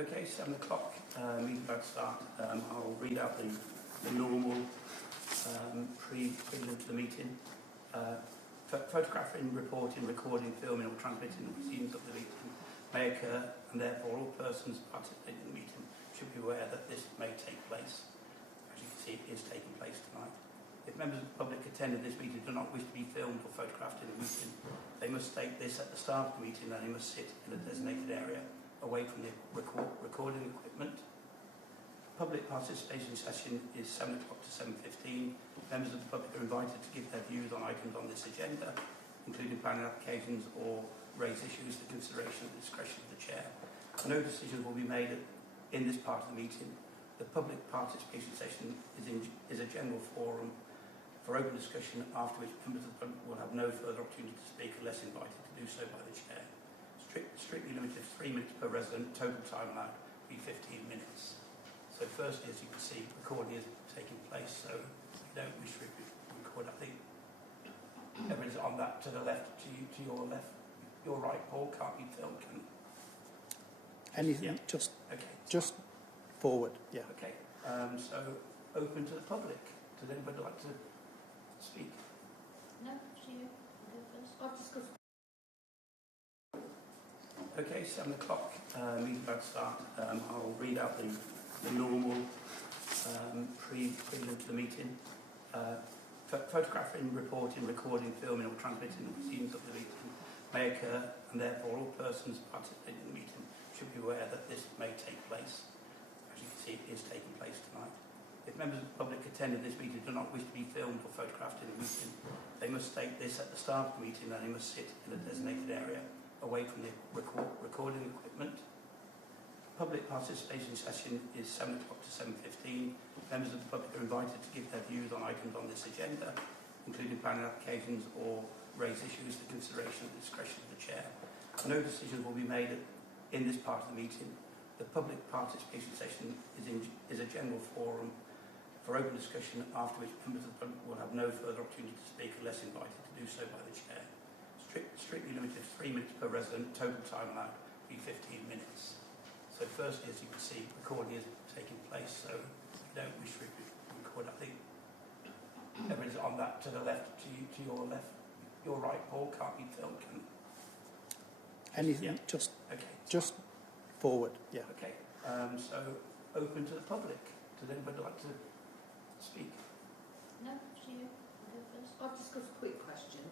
Okay, 7 o'clock, meeting about to start. I'll read out the normal prelim to the meeting. Photographing, reporting, recording, filming or transmitting the proceedings of the meeting may occur, and therefore all persons participating in the meeting should be aware that this may take place. As you can see, it is taking place tonight. If members of the public attending this meeting do not wish to be filmed or photographed in the meeting, they must state this at the start of the meeting, and they must sit in a designated area away from the recording equipment. Public participation session is 7 o'clock to 7:15. Members of the public are invited to give their views on items on this agenda, including planning applications or raise issues for consideration at the discretion of the chair. No decisions will be made in this part of the meeting. The public participation session is a general forum for open discussion, after which members of the public will have no further opportunity to speak unless invited to do so by the chair. Strictly limited to 3 minutes per resident. Total time allowed will be 15 minutes. So firstly, as you can see, recording is taking place, so we don't wish to record. I think everyone's on that to the left, to your left, your right, Paul, can't be filmed, can anything, yeah. just forward, yeah. Okay, so open to the public. Does anybody like to speak? No, to you. Go first. I've just got. Okay, 7 o'clock, meeting about to start. I'll read out the normal prelim to the meeting. Photographing, reporting, recording, filming or transmitting the proceedings of the meeting may occur, and therefore all persons participating in the meeting should be aware that this may take place. As you can see, it is taking place tonight. If members of the public attending this meeting do not wish to be filmed or photographed in the meeting, they must state this at the start of the meeting, and they must sit in a designated area away from the recording equipment. Public participation session is 7 o'clock to 7:15. Members of the public are invited to give their views on items on this agenda, including planning applications or raise issues for consideration at the discretion of the chair. No decisions will be made in this part of the meeting. The public participation session is a general forum for open discussion, after which members of the public will have no further opportunity to speak unless invited to do so by the chair. Strictly limited to 3 minutes per resident. Total time allowed will be 15 minutes. So firstly, as you can see, recording is taking place, so we don't wish to record. I think everyone's on that to the left, to your left, your right, Paul, can't be filmed, can anything, yeah. just forward, yeah. Okay, so open to the public. Does anybody like to speak? No, to you. Go first. I've just got a quick question.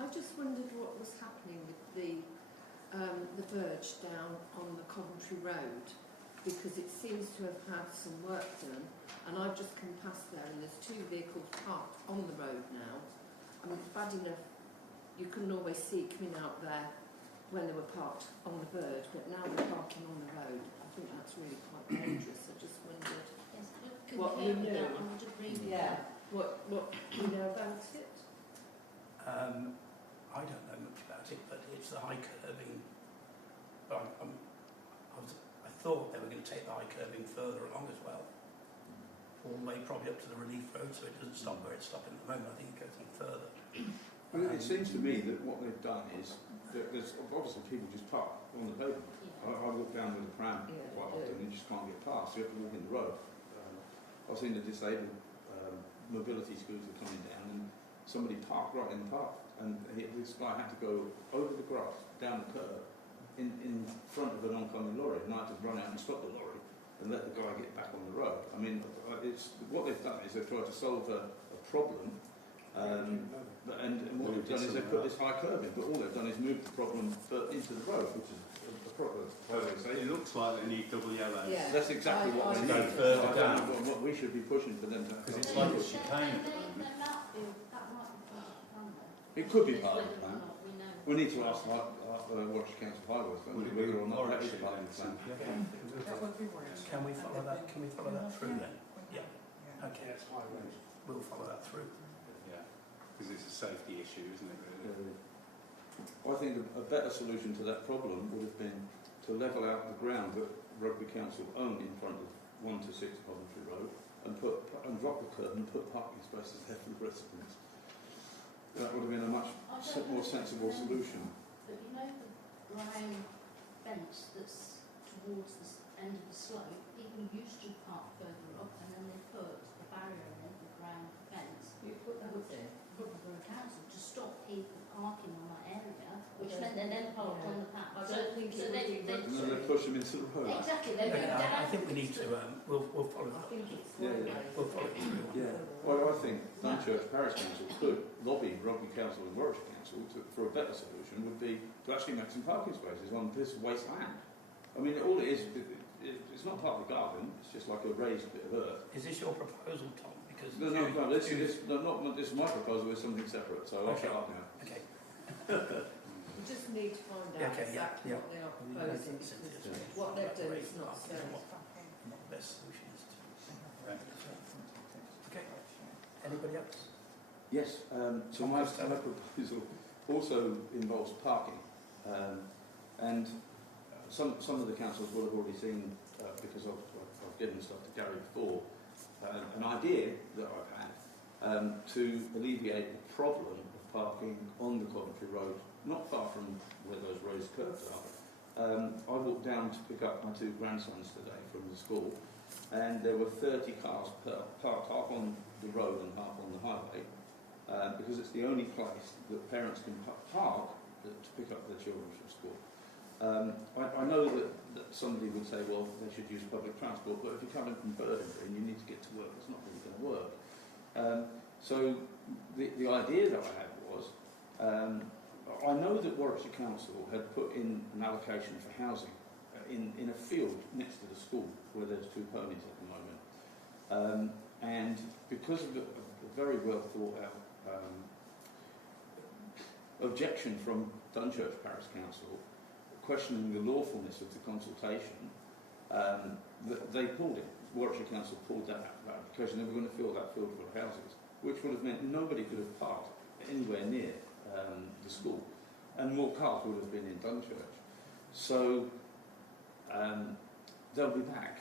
I just wondered what was happening with the verge down on the Coventry Road, because it seems to have had some work done, and I've just come past there and there's 2 vehicles parked on the road now. I mean, it's bad enough you couldn't always see coming out there when they were parked on the verge, but now they're parking on the road. I think that's really quite dangerous. I just wondered. Yes, I What concur you with know. that. I would agree with Yeah. that. What you know about it? I don't know much about it, but it's the high curbing. But I thought they were going to take the high curbing further along as well, all the way probably up to the Relief Road, so it doesn't stop where it's stopping at the moment. I think it goes on further. Well, it seems to me that what they've done is that there's obviously people just park on the pavement. Yeah. I walk down with a pram quite often and you just can't get past. You have to walk in the road. I've seen the disabled mobility scooter coming down and somebody parked right in the path, and this guy had to go over the grass, down the curb, in front of an oncoming lorry, and I had to run out and stop the lorry and let the guy get back on the road. I mean, what they've done is they've tried to solve a problem, and what they've done is they've put this high curb in, but all they've done is move the problem into the road, which is a problem. It looks like they need double yellows. Yeah. That's exactly what they go need. further I down. don't know what we should be pushing for them to have. Because it's like a chicane. It could be part of the plan. We know. We need to ask Warwickshire Council Highways whether or not that is part of the plan. Can we follow that? Can we follow that through then? Yeah. Okay. We'll follow that through. Yeah, because it's a safety issue, isn't it, really? I think a better solution to that problem would have been to level out the ground that Rugby Council own in front of 1 to 6 Coventry Road and drop the curb and put parking spaces there for the residents. That would have been a much more sensible solution. But you know the brown fence that's towards the end of the slope, people used to park further up, and then they put a barrier in, the ground fence, You put that in. from the Borough Council to stop people parking on that area, which meant they then parked on the path. I don't think it would be And then they push them into the road. Exactly, they moved Yeah, I down. think we need to, we'll follow I that. think it's Yeah, one We'll follow it through. Yeah, well, I think Dunchurch Parish Council could lobby Rugby Council and Warwickshire Council for a better solution would be to actually make some parking spaces on this wasteland. I mean, all it is, it's not part of the garden, it's just like a raised bit of earth. Is this your proposal, Tom? Because No, this is my proposal is something separate, so I'll Okay. shut up now. Okay. We just need to find out Okay, yeah, exactly yeah. what they are I proposing, think Cynthia's because right. what they're doing Raise is not parking safe. what the best solution is to. Okay. Anybody else? Yes, so my proposal also involves parking, and some of the councils will have already seen, because I've given stuff to Gary before, an idea that I've had to alleviate the problem of parking on the Coventry Road, not far from where those raised curbs are. I walked down to pick up my two grandsons today from the school, and there were 30 cars parked half on the road and half on the highway, because it's the only place that parents can park to pick up their children from school. I know that somebody would say, well, they should use public transport, but if you're coming from Burdenbury and you need to get to work, it's not really going to work. So the idea that I had was, I know that Warwickshire Council had put in an allocation for housing in a field next to the school where there's two ponies at the moment. And because of a very well thought out objection from Dunchurch Parish Council, questioning the lawfulness of the consultation, they pulled it. Warwickshire Council pulled that application. They were going to fill that field full of houses, which would have meant nobody could have parked anywhere near the school, and more cars would have been in Dunchurch. So they'll be back.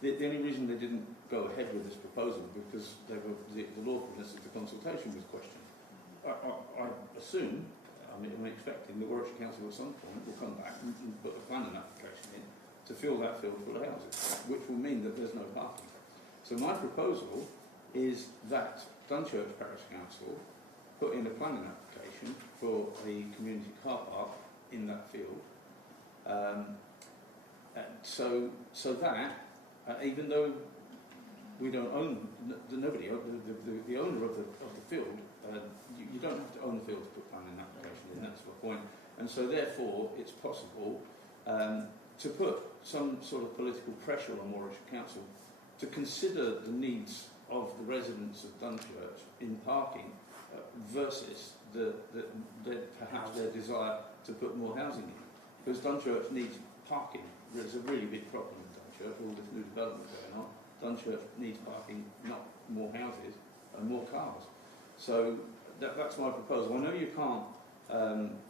The only reason they didn't go ahead with this proposal because the lawfulness of the consultation was questioned. I assume, I'm expecting the Warwickshire Council at some point will come back and put a planning application in to fill that field full of houses, which will mean that there's no parking. So my proposal is that Dunchurch Parish Council put in a planning application for a community car park in that field, so that even though we don't own the owner of the field, you don't have to own the field to put planning application in. That's the point. And so therefore, it's possible to put some sort of political pressure on Warwickshire Council to consider the needs of the residents of Dunchurch in parking versus perhaps their desire to put more housing in. Because Dunchurch needs parking. There's a really big problem in Dunchurch, all this new development going on. Dunchurch needs parking, not more houses and more cars. So that's my proposal. I know you can't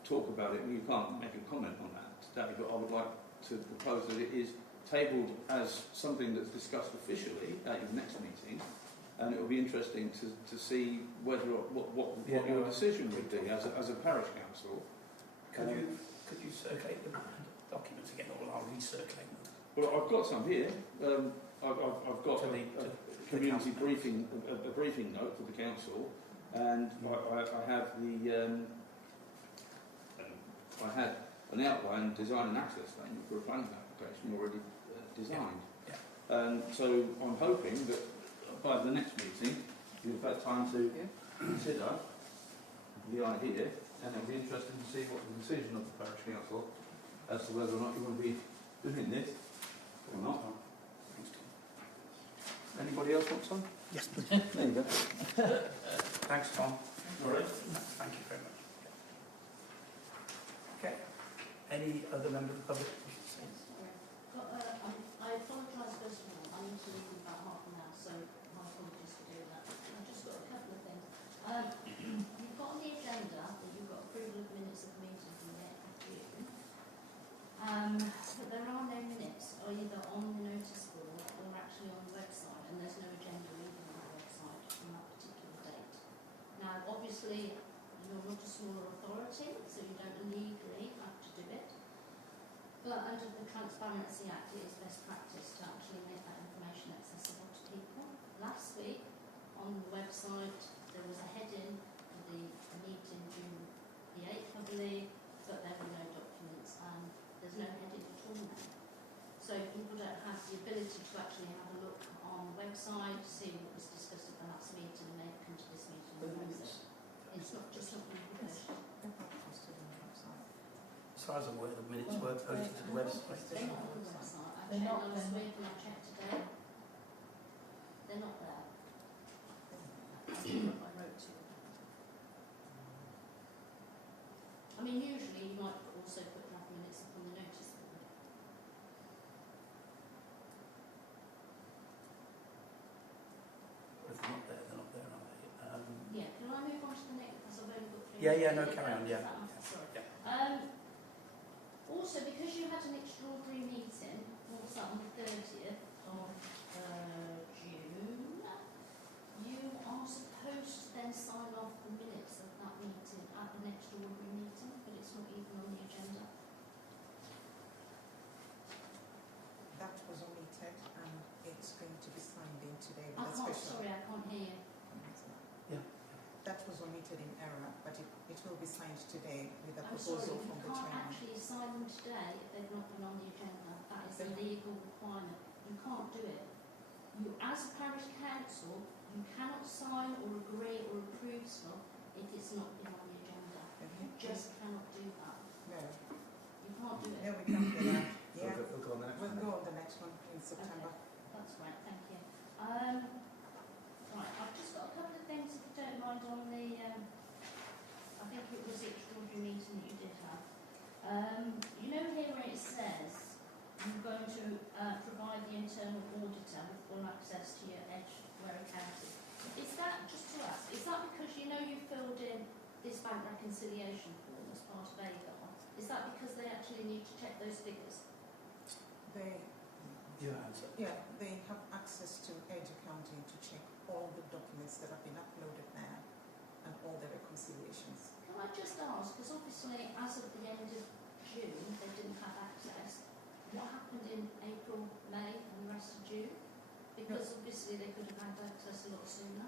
talk about it and you can't make a comment on that today, but I would like to propose that it is tabled as something that's discussed officially at your next meeting, and it will be interesting to see whether what your decision would be as a parish council. Could you circulate the documents again, or I'll recirculate them? Well, I've got some here. I've got a community briefing, a briefing note for the council, and I have I had an outline, design and access statement for a planning application already designed. Yeah. So I'm hoping that by the next meeting you've had time to consider the idea, and it'll be interesting to see what the decision of the parish council as to whether or not you want to be doing this or not. Anybody else want some? Yes, please. There you go. Thanks, Tom. All right. Thank you very much. Okay. Any other member of the public? I apologise first of all. I need to leave in about half an hour, so my apologies for doing that. I've just got a couple of things. You've got on the agenda that you've got approval of minutes of the meeting from the 8th of June. But there are no minutes either on the notice board or actually on the website, and there's no agenda either on the website from that particular date. Now, obviously, you're not a smaller authority, so you don't legally have to do it. But Transparency Act, it is best practice to actually make that information accessible to people. Last week, on the website, there was a heading for the meeting June the 8th, I believe, but there were no documents, and there's no heading at all now. So people don't have the ability to actually have a look on the website, see what was discussed at the last meeting, and then come to this meeting and raise it. It's not just not being published. As far as I'm aware, the minutes were posted to the website. They're not on the website. I They're checked not, last they're week and I checked today. They're not there. That's what I wrote to them. I mean, usually you might also put draft minutes up on the notice board. Or if they're not there, they're not there, are they? Yeah, can I move on to the next? Because I've only got 3 Yeah, minutes. no, carry on, yeah. Sorry. Yeah. Also, because you had an extraordinary meeting, what's that, on the 30th of June, you are supposed to then sign off the minutes of that meeting at an extraordinary meeting, but it's not even on the agenda. That was omitted and it's going to be signed in today I with a can't, special. sorry, I can't hear you. Yeah. That was omitted in error, but it will be signed today with a I'm sorry, proposal you from the can't chairman. actually sign them today if they've not been on the agenda. That is a legal requirement. You can't do it. You, as a parish council, you cannot sign or agree or approve stuff if it's not been on the agenda. You just cannot do that. No, You can't do it. no, we can't do that. Yeah, We'll go on the next we'll one. go on the next one in September. That's great, thank you. Right, I've just got a couple of things, if you don't mind, on the, I think it was the extraordinary meeting that you did have. You know here where it says you're going to provide the internal auditor with full access to your Edgware accounting. Is that, just to ask, is that because you know you filled in this bank reconciliation form as part of AGAR? Is that because they actually need to check those figures? They, Your answer. yeah, they have access to Edge Accounting to check all the documents that have been uploaded there and all the reconciliations. Can I just ask, because obviously as of the end of June they didn't have access, what happened in April, May and the rest of June? Because obviously they could have had access a lot sooner.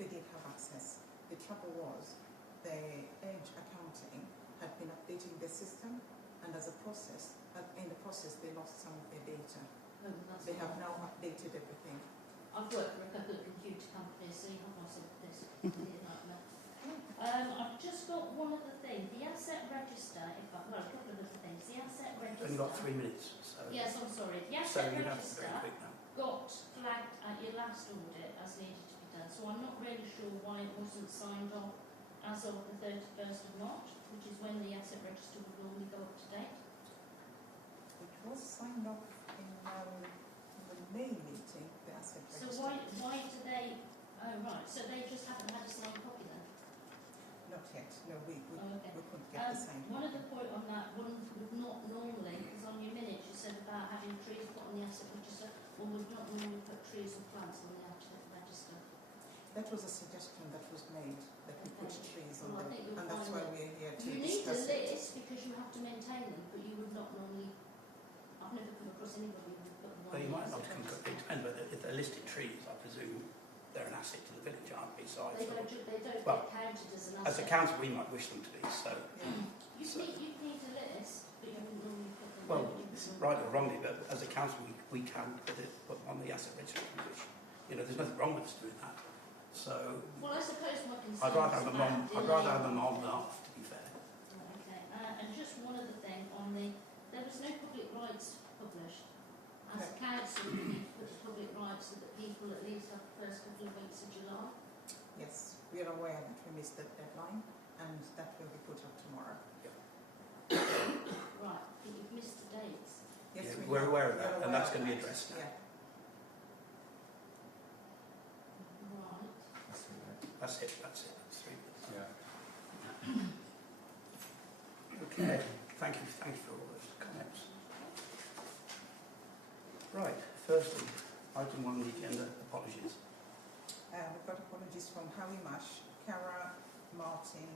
They did have access. The trouble was the Edge Accounting had been updating the system, and as a process, in the process they lost some of their data. Oh, that's They all have right. now updated everything. I've worked for a couple of computer companies, so you have my sympathies. I've just got one other thing. The asset register, well, a couple of other things. The asset register. Only got 3 minutes, so. Yes, I'm sorry. The So asset you'd have to be register very quick now. got flagged at your last audit as needed to be done. So I'm not really sure why it wasn't signed off as of the 31st of March, which is when the asset register would normally go up to date. It was signed off in the May meeting, the asset So register. why do they? Oh right. So they just haven't had a signed copy then. Not yet. No, we Oh, okay. couldn't get the signed One copy. other point on that, one would not normally, because on your minutes you said about having trees put on the asset register, one would not normally put trees or plants on the asset register. That was a suggestion that was made, that we put Okay. trees Well, I on think them, you'll and that's find why that we're here to You need a discuss it. list because you have to maintain them, but you would not normally. I've never come across anybody who would put them on. Well, you the might not asset come to register. it depends, but if they're listed trees, I presume they're an asset to the village, aren't they? So They don't Well, get counted as an asset. as a council, we might wish them to be, so. Yeah. You'd need a list, but you wouldn't normally put them. Well, you would right or wrongly, but as a council, we can put them on the asset register, which, you know, there's nothing wrong with us doing that. So Well, I suppose my concern I'd rather is have them about on, I'd delay. rather have them on than off, to be fair. Okay, and just one other thing on there was no public rights published. As a council, we need to put the public rights so that people at least have the first couple of weeks of July. Yes, we are aware that we missed that deadline, and that will be put up tomorrow. Right, but you've missed the dates. Yes, Yeah, we we're are. aware of We're that, and aware that's of going to be that. addressed now. Yeah. Right. That's it, that's 3 minutes. Yeah. Okay, thank you for all those comments. Right, firstly, item 1 on the agenda, apologies. We've got apologies from Howie Mash, Cara, Martin,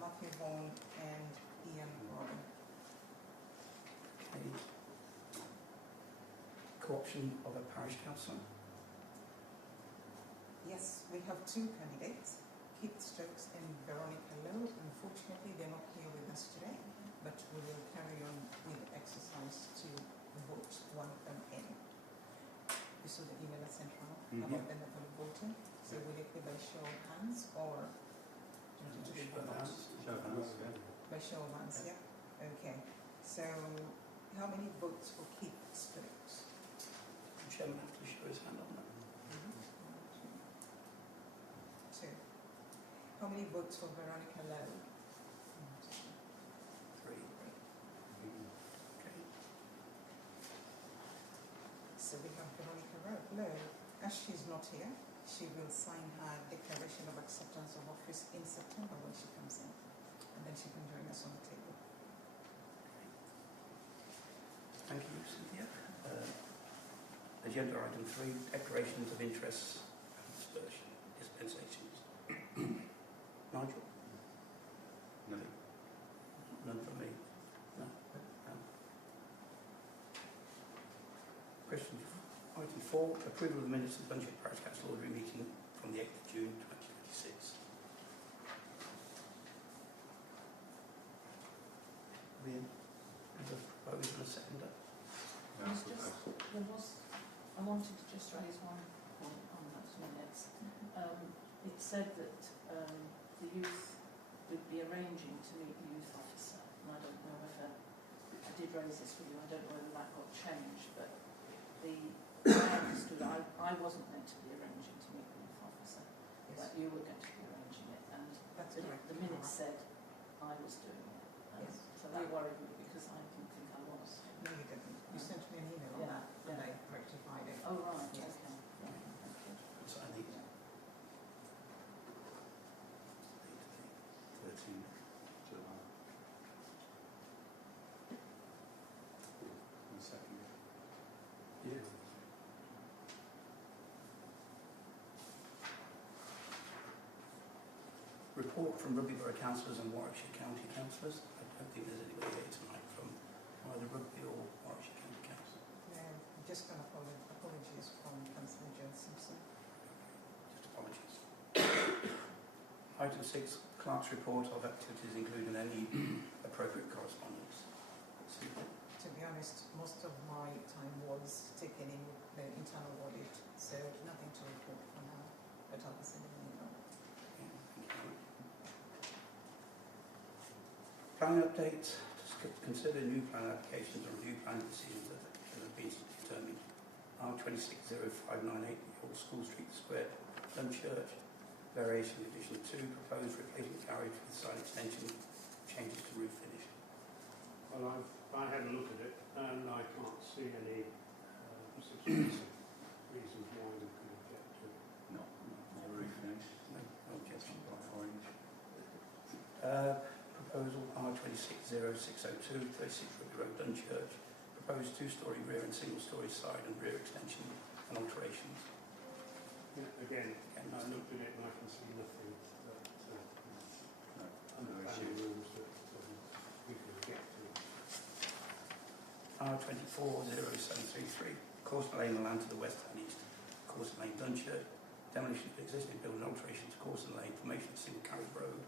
Matthew Vaughan, and Ian Warren. Okay. co-option of a parish councillor. Yes, we have two candidates, Keith Stokes and Veronica Lowe. Unfortunately, they're not here with us today, but we will carry on with the exercise to vote one of them in. You saw the email I sent around about the method of voting. So will it be by show of hands or by show of hands? Yeah. Okay. So how many votes for Keith Stokes? The chairman has to show his hand on that. Two. How many votes for Veronica Lowe? 3. Okay. So we have Veronica Lowe. As she's not here, she will sign her declaration of acceptance of office in September when she comes in, and then she can join us on the table. Thank you, Cynthia. Agenda item 3, declarations of interests and dispensations. Nigel? No. None from me. No. No. Question item 4, approval of the minutes of the Dunchurch Parish Council ordinary meeting from the 8th of June 2026. Ian, there's a proposal and a seconder. I wanted to just raise one point on those minutes. It said that the youth would be arranging to meet the youth officer, and I don't know whether, I did raise this with you, I don't know whether that got changed, but I understood I wasn't meant to be arranging to meet the youth officer, but you were going to be arranging it, and That's correct. the minutes said I was doing it. Yes. So that worried me because I didn't think I was. No, you didn't. You sent me an email on Yeah, that, and yeah. I rectified it. Oh, right, Yes. okay. Yeah, thank you. So I need 13 July. One second. Yeah. Report from Rugby Borough councillors and Warwickshire County councillors. I don't think there's anybody here tonight from either Rugby or Warwickshire County Council. Just an apologies from Councillor Joe Simpson. Just apologies. Item 6, Clerk's report of activities including any appropriate correspondence. Super. To be honest, most of my time was taken in the internal audit, so nothing to report for now, but I'll be sending an email. Okay, thank you. Planning update. Consider new plan applications and review planning decisions that have been determined. R260598, Old School Street Square, Dunchurch. Variation addition 2, proposed replacement garage with side extension, changes to roof finish. Well, I had a look at it and I can't see any substantial reasons why we could object to it. No roof finish. No objection. Orange. Proposal R260602, 36 Rugby Road, Dunchurch. Proposed 2-storey rear and single-storey side and rear extension and alterations. Yeah, again, I looked at it and I can see nothing that under No planning issue. rules that we could object to. R240733, Coursing Lane and land to the west and east. Coursing Lane, Dunchurch. Demolition of existing building, alteration to Coursing Lane, formation of single carriage road.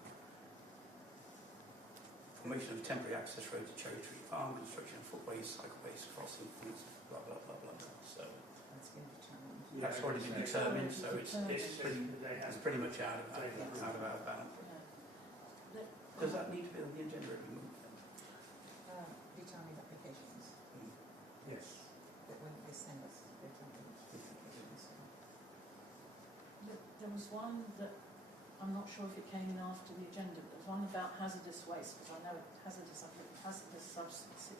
Formation of temporary access road to Cherry Tree Farm, construction of footways, cycleways, crossing points, blah blah blah blah blah. So That's been determined. that's already been determined. So it's pretty much out of our bounds. Yeah. Does that need to be on the agenda every month? Determined applications, Yes. that when they send us determined applications. There was one that, I'm not sure if it came in after the agenda, but there was one about hazardous waste, because I know hazardous substances.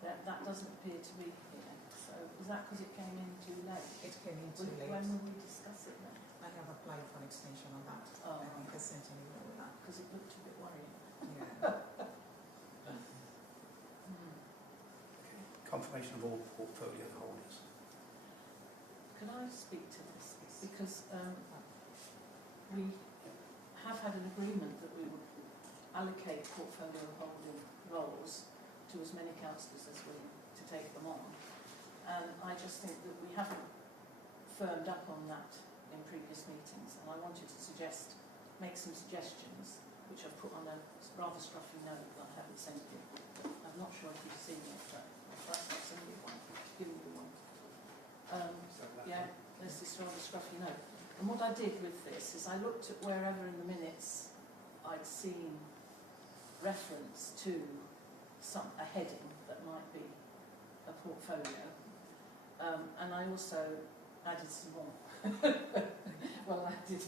That doesn't appear to be here. So is that because it came in too late? It came in too late. When will we discuss it then? I have applied for an extension on that. Oh. I think I sent an email with that. Because it looked a bit worrying. Yeah. Confirmation of all portfolio holders. Can I speak to this? Because we have had an agreement that we would allocate portfolio holding roles to as many councillors as willing to take them on. And I just think that we haven't firmed up on that in previous meetings, and I wanted to make some suggestions, which I've put on a rather scruffy note that I haven't sent you. I'm not sure if you've seen it, but perhaps I'll send you one, give you one. Yeah, there's this rather scruffy note. And what I did with this is I looked at wherever in the minutes I'd seen reference to a heading that might be a portfolio, and I also added some more. Well, I did,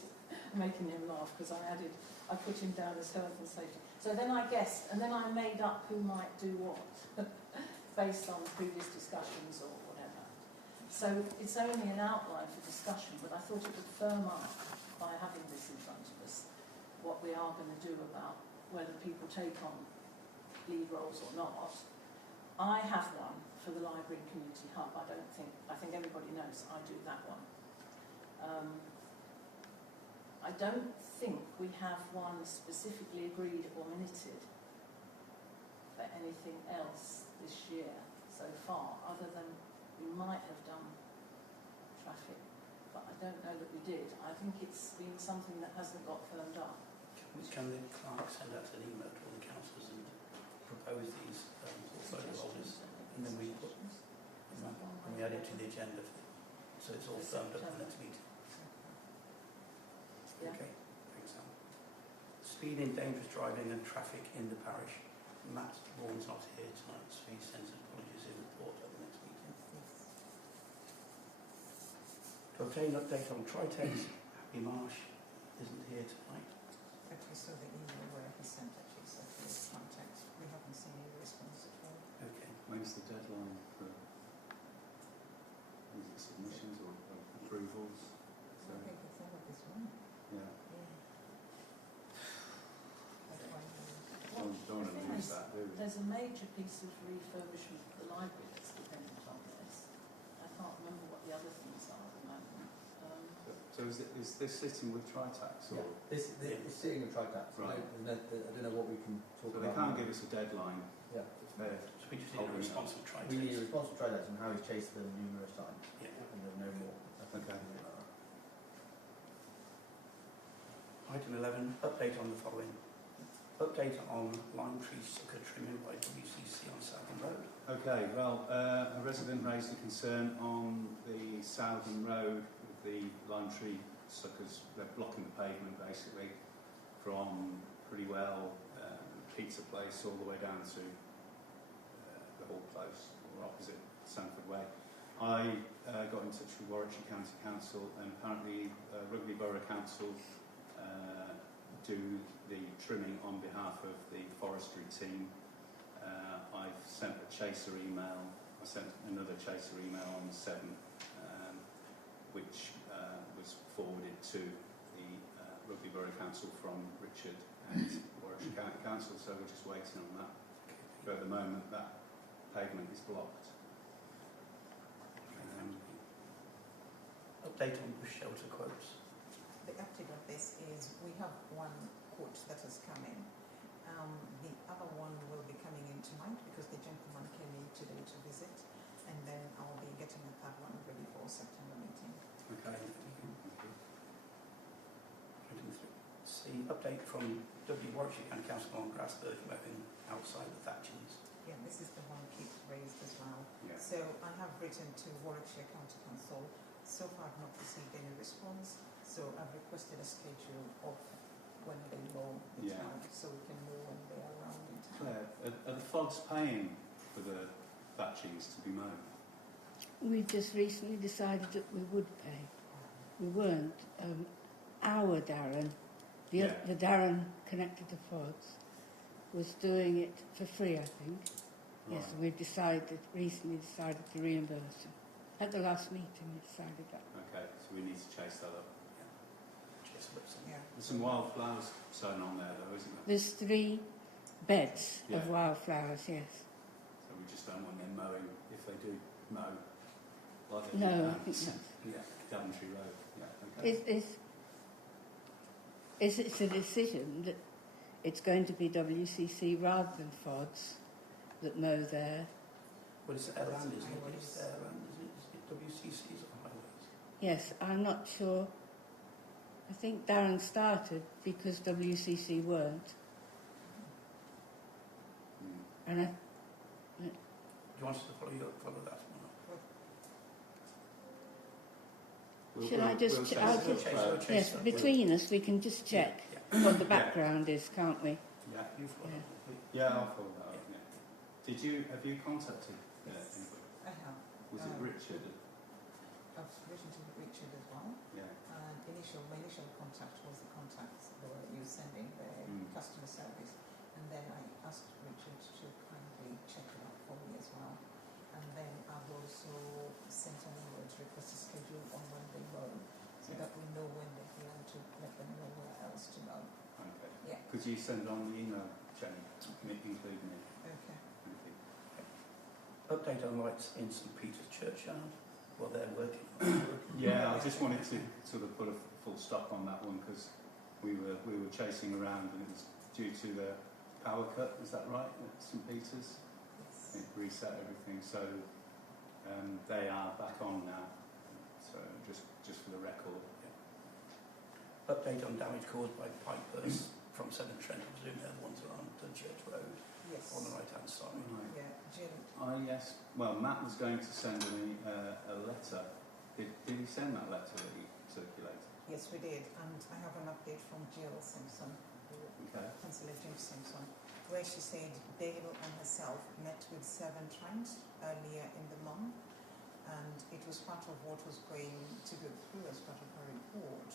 making him laugh because I put him down as health and safety. So then I guessed, and then I made up who might do what, based on previous discussions or whatever. So it's only an outline for discussion, but I thought it would firm up by having this in front of us what we are going to do about whether people take on lead roles or not. I have one for the library and community hub. I think everybody knows I do that one. I don't think we have one specifically agreed or minuted for anything else this year so far, other than we might have done traffic, but I don't know that we did. I think it's been something that hasn't got firmed up. Can the clerk send out an email to all the councillors and propose these portfolio holders, and then we put and we add it to the agenda, so it's all firmed up for the next meeting. Yeah. Okay, thanks, Alan. Speeding, dangerous driving and traffic in the parish. Matt Vaughan's not here tonight, so he sends apologies in report at the next meeting. To obtain an update on Tritex, Happy Marsh isn't here tonight. But we saw the email where he sent actually said his contact. We haven't seen any response at all. Okay. When's the deadline for submissions or approvals? So I think it's end of this month. Yeah. That's why Well, Don't want to the thing lose is, that, do we? there's a major piece of refurbishment of the library that's dependent on this. I can't remember what the other things are at the moment. So is this sitting with Tritax or? Yeah, this is sitting in Tritax. Right. I don't know what we can talk So about. they can't give us a deadline. Yeah. So we just need a response from Tritex. We need a response from Tritax and how he's chased them numerous times. Yeah. And there's no more. Okay. Item 11, update on the following. Update on lime tree sucker trimming by WCC on Southern Road. Okay, well, a resident raised a concern on the Southern Road with the lime tree suckers. They're blocking the pavement basically from pretty well Pizza Place all the way down to the Hall Close, or opposite Sanford Way. I got in touch with Warwickshire County Council, and apparently Rugby Borough Council do the trimming on behalf of the forestry team. I've sent a chaser email. I sent another chaser email on the 7th, which was forwarded to the Rugby Borough Council from Richard and Warwickshire County Council, so we're just waiting on that. But at the moment, that pavement is blocked. Update on bush shelter quotes. the update of this is we have one quote that has come in. The other one will be coming in tonight because the gentleman came in today to visit, and then I'll be getting a third one ready for September meeting. Okay. See, update from Warwickshire County Council on Grassberg mowing outside the Thatchings. Yeah, this is the one Keith raised as well. Yeah. So I have written to Warwickshire County Council. So far I've not received any response. So I've requested a schedule of when they mow the Yeah. town so we can know when they are around in town. Claire, are the fogs paying for the thatchings to be mown? We just recently decided that we would pay. We weren't. Our Darren, the Darren connected to Fogs, was doing it for free, I think. Right. Yes, we recently decided to reimburse him. At the last meeting, we decided that. Okay, so we need to chase that up. Yeah. There's some wildflowers sown on there though, isn't there? There's 3 beds of Yeah. wildflowers, yes. So we just don't want them mowing, if they do mow, like they No, do I down think not. yeah, Daventry Road. Yeah, okay. It's a decision that it's going to be WCC rather than Fods that mow there. Well, it's their land, isn't it? It's their land, isn't it? It's Yes, I'm not sure. I think Darren started because WCC weren't. And Do you want us to follow that one up? Should I just We'll ch- chase I'll it just- up, yes, between us we can just check Yeah. what the background is, can't we? Yeah, You follow Yeah. that one, please. yeah, I'll follow that up. Yeah. Have you contacted Yes, anybody? I have. Was it Richard? I've written to Richard as well. Yeah. And my initial contact was the contacts that you sending the customer service, and then I asked Richard to kindly check it out for me as well. And then I've also sent an email to request a schedule on when they go, so that we know when they're here and to let them know where else to go. Okay. Yeah. Could you send it on the email, Jenny? Include me. Okay. Thank you. Update on lights in St Peter's Churchyard. Well, they're working on it. Yeah, I just wanted to sort of put a full stop on that one because we were chasing around and it was due to the power cut. Is that right at St Peter's? Yes. It reset everything, so they are back on now. So just for the record. Update on damage caused by pipe bursts from Severn Trent. I presume they're the ones that are on Dunchurch Road Yes. on the right-hand side. Yeah, Jill. Yes. Well, Matt was going to send me a letter. Did he send that letter that he circulated? Yes, we did, and I have an update from Jill Simpson, Okay. Councillor Jill Simpson, where she said Dale and herself met with Severn Trent earlier in the month, and it was part of what was going to go through as part of her report.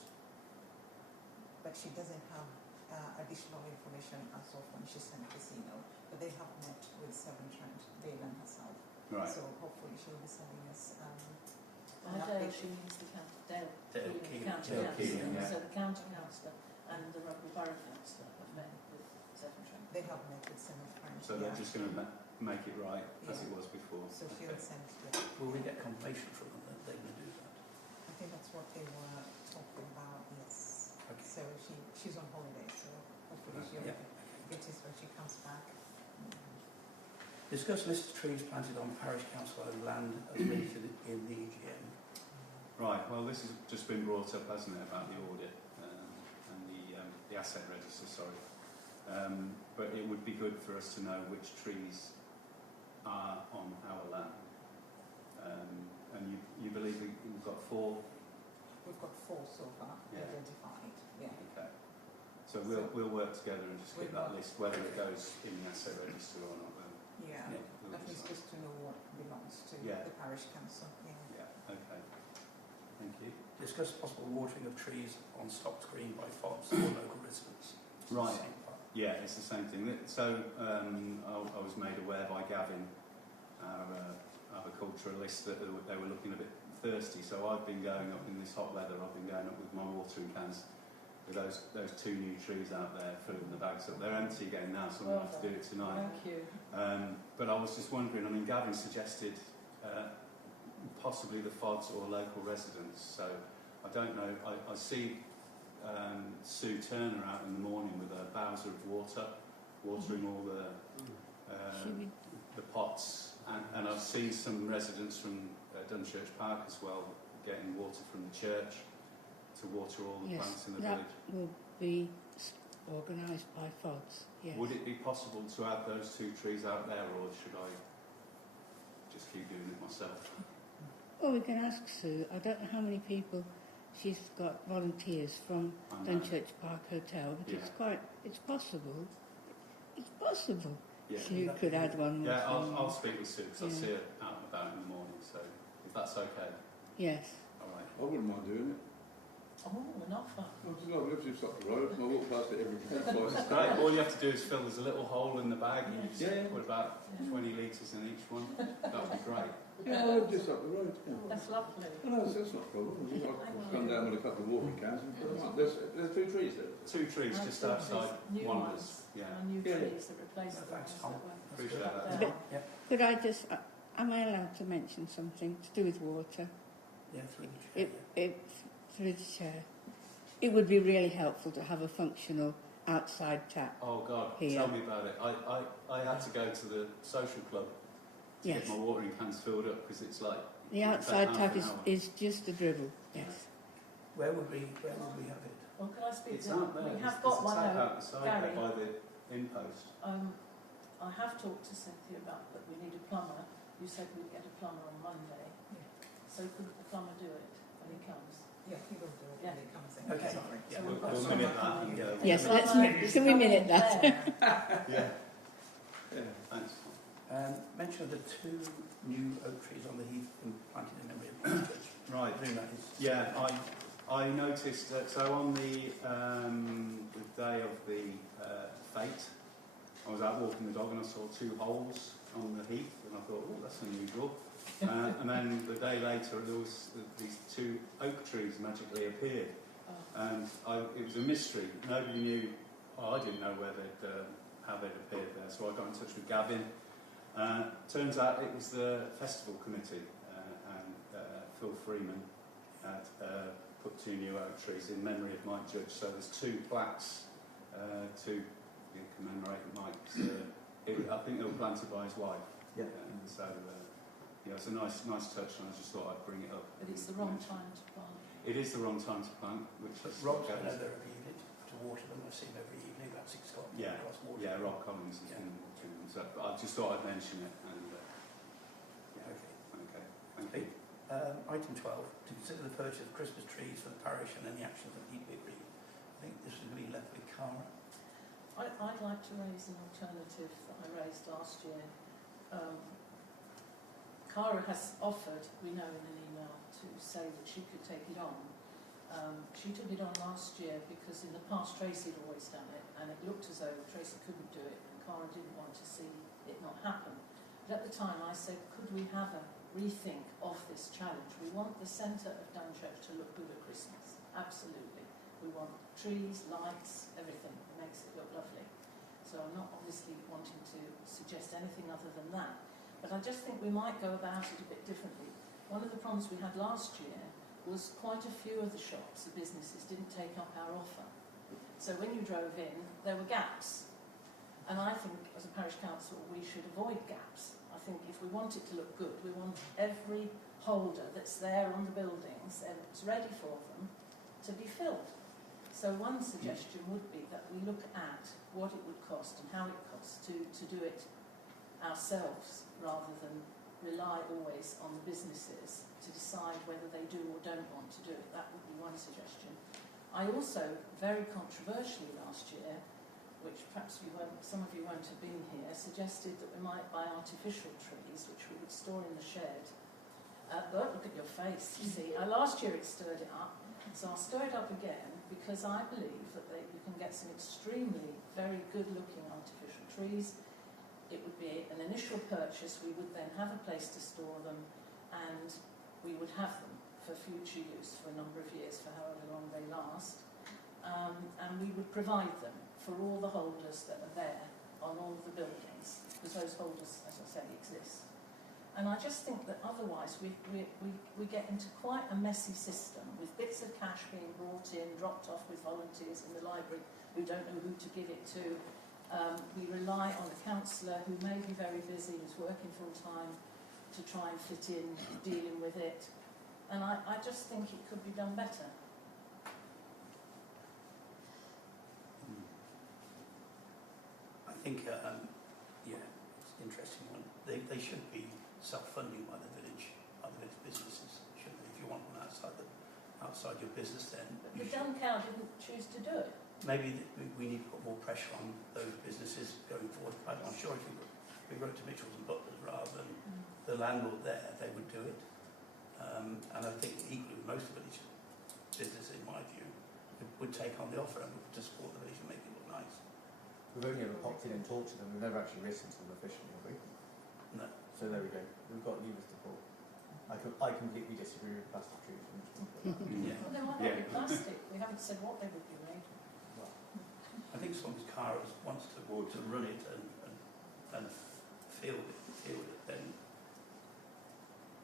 But she doesn't have additional information as of when she sent this email. But they have met with Severn Trent, Dale and herself. Right. So hopefully she'll be sending us an Dale, update. she means the Dale Dale Keeling, Keeling. county Dale councillor. Keeling, yeah. So the county councillor and the Rugby Borough councillor have met with Severn Trent. They have met with Severn Trent. So they're just going to make it right as it was before. So she'll Okay. send. Will we get confirmation from them that they're going to do that? I think that's what they were talking about, yes. Okay. So she's on holiday, so hopefully she'll Yeah. get it when she comes back. Discuss list of trees planted on Parish Council owned land as listed in the EGM. Right. Well, this has just been brought up, hasn't it, about the audit and the asset register. Sorry. But it would be good for us to know which trees are on our land. And you believe we've got 4? We've got 4 so far Yeah. identified. Yeah. Okay. So we'll work together and just get that list, whether it goes in the asset register or not. Yeah. We'll At least decide. just to know what belongs to Yeah. the parish council. Yeah. Yeah. Okay. Thank you. Discuss possible watering of trees on stocked green by FOBs or local residents. It's the Right. same part. Yeah, it's the same thing. So I was made aware by Gavin, our agriculturalist, that they were looking a bit thirsty. So I've been going up in this hot weather. I've been going up with my watering cans with those 2 new trees out there, filling the bags up. They're empty again now, so I'm going to have to do it tonight. Thank you. But I was just wondering. I mean, Gavin suggested possibly the FODs or local residents. So I don't know. I see Sue Turner out in the morning with a bowser of water, watering all Should we, the pots, and I've seen some residents from Dunchurch Park as well getting water from the church to water all the yes, plants in the that village. will be organised by FODs, yes. Would it be possible to add those 2 trees out there, or should I just keep doing it myself? Well, we can ask Sue. I don't know how many people she's got volunteers from I know. Dunchurch Park Hotel, but Yeah. it's possible. It's possible. Yeah. She could add one more. Yeah, thing. I'll speak with Sue because I Yeah. see her out and about in the morning. So if that's okay, Yes. all right. I wouldn't mind doing it. Oh, an offer. I live just up the road and I walk past it every day. It's great. All you have to do is fill. There's a little hole in the bag, and you just Yeah. put about 20 litres in each one. That would be great. Yeah, I live just up the road. Yeah. That's lovely. No, that's not a problem. I've come down with a couple of watering cans and put them up. There's 2 trees there. 2 trees And just so outside there's new Wonders. ones Yeah. and new Yeah. trees that replace No, the thanks, ones Tom. that weren't. Appreciate Up that. there. Yeah. Could I just, am I allowed to mention something to do with water? Yeah, through the chair. Through the chair. It would be really helpful to have a functional outside tap. Oh God, Here. tell me about it. I had to go to the social club to Yes. get my watering cans filled up because it's like The it's outside about tap half an hour. is just a dribble, yes. Where would we have it? Well, can I speak It's to out there. We have There's got a one tap out. out the side Gary. there by the impost. I have talked to Cynthia about that we need a plumber. You said we'd get a plumber on Monday. Yeah. So could the plumber do it when he comes? Yeah, he will do it Yeah. when he comes in. Okay. Sorry. Yeah, So We'll, we've got we'll someone limit that. coming. And, Yes, Plumber let's is can we coming minute that? there. yeah. Yeah. Thanks. Mention of the 2 new oak trees on the heath and planted in memory of Dunchurch. Right. I think that is. Yeah, I noticed that. So on the day of the fete, I was out walking the dog and I saw 2 holes on the heath, and I thought, oh, that's unusual. And then the day later, there was these 2 oak trees magically appeared, and it was a mystery. Nobody knew. Well, I didn't know where how they'd appeared there, so I got in touch with Gavin. Turns out it was the festival committee, and Phil Freeman had put 2 new oak trees in memory of Mike Judge. So there's 2 plaques to commemorate Mike's. I think they were planted by his wife. Yeah. So yeah, it's a nice touch, and I just thought I'd bring it up. But it's the wrong time to plant. It is the wrong time to plant, which is Rob's been over there every evening to water them. I see him every evening about 6 o'clock. Yeah. Across water. Yeah, Rob Collins has been watering them. So, but I just thought I'd mention it. And yeah, Okay. thank you. Item 12, to consider the purchase of Christmas trees for the parish and any actions that need to be agreed. I think this is going to be left with Cara. I'd like to raise an alternative that I raised last year. Cara has offered, we know in an email, to say that she could take it on. She took it on last year because in the past Tracy had always done it, and it looked as though Tracy couldn't do it, and Cara didn't want to see it not happen. But at the time I said, could we have a rethink of this challenge? We want the centre of Dunchurch to look good at Christmas, absolutely. We want trees, lights, everything. It makes it look lovely. So I'm not obviously wanting to suggest anything other than that. But I just think we might go about it a bit differently. One of the problems we had last year was quite a few of the shops, the businesses, didn't take up our offer. So when you drove in, there were gaps. And I think, as a parish council, we should avoid gaps. I think if we want it to look good, we want every holder that's there on the buildings and it's ready for them to be filled. So one suggestion would be that we look at what it would cost and how it costs to do it ourselves, rather than rely always on the businesses to decide whether they do or don't want to do it. That would be one suggestion. I also, very controversially last year, which perhaps some of you won't have been here, suggested that we might buy artificial trees, which we would store in the shed. But look at your face, you see. Last year it stirred it up, so I'll stir it up again because I believe that you can get some extremely, very good-looking artificial trees. It would be an initial purchase. We would then have a place to store them, and we would have them for future use for a number of years, for however long they last. And we would provide them for all the holders that are there on all of the buildings, because those holders, as I say, exist. And I just think that otherwise we get into quite a messy system with bits of cash being brought in, dropped off with volunteers in the library who don't know who to give it to. We rely on a counsellor who may be very busy, who's working full time, to try and fit in dealing with it. And I just think it could be done better. I think, yeah, it's an interesting one. They should be self-funding by the village businesses, shouldn't they? If you want them outside your business, then But the Duncow didn't choose to do it. maybe we need to put more pressure on those businesses going forward. I'm sure if we wrote to Mitchells and Butlers rather than the landlord there, they would do it. And I think equally most of the village businesses, in my view, would take on the offer and would just support the village and make it look nice. We've only ever popped in and talked to them. We've never actually written to them officially, have we? No. So there we go. We've got levers to pull. I completely disagree with plastic trees. Yeah. Well, they might not be plastic. We haven't said what they would be made. I think as long as Cara wants to run it and field it, then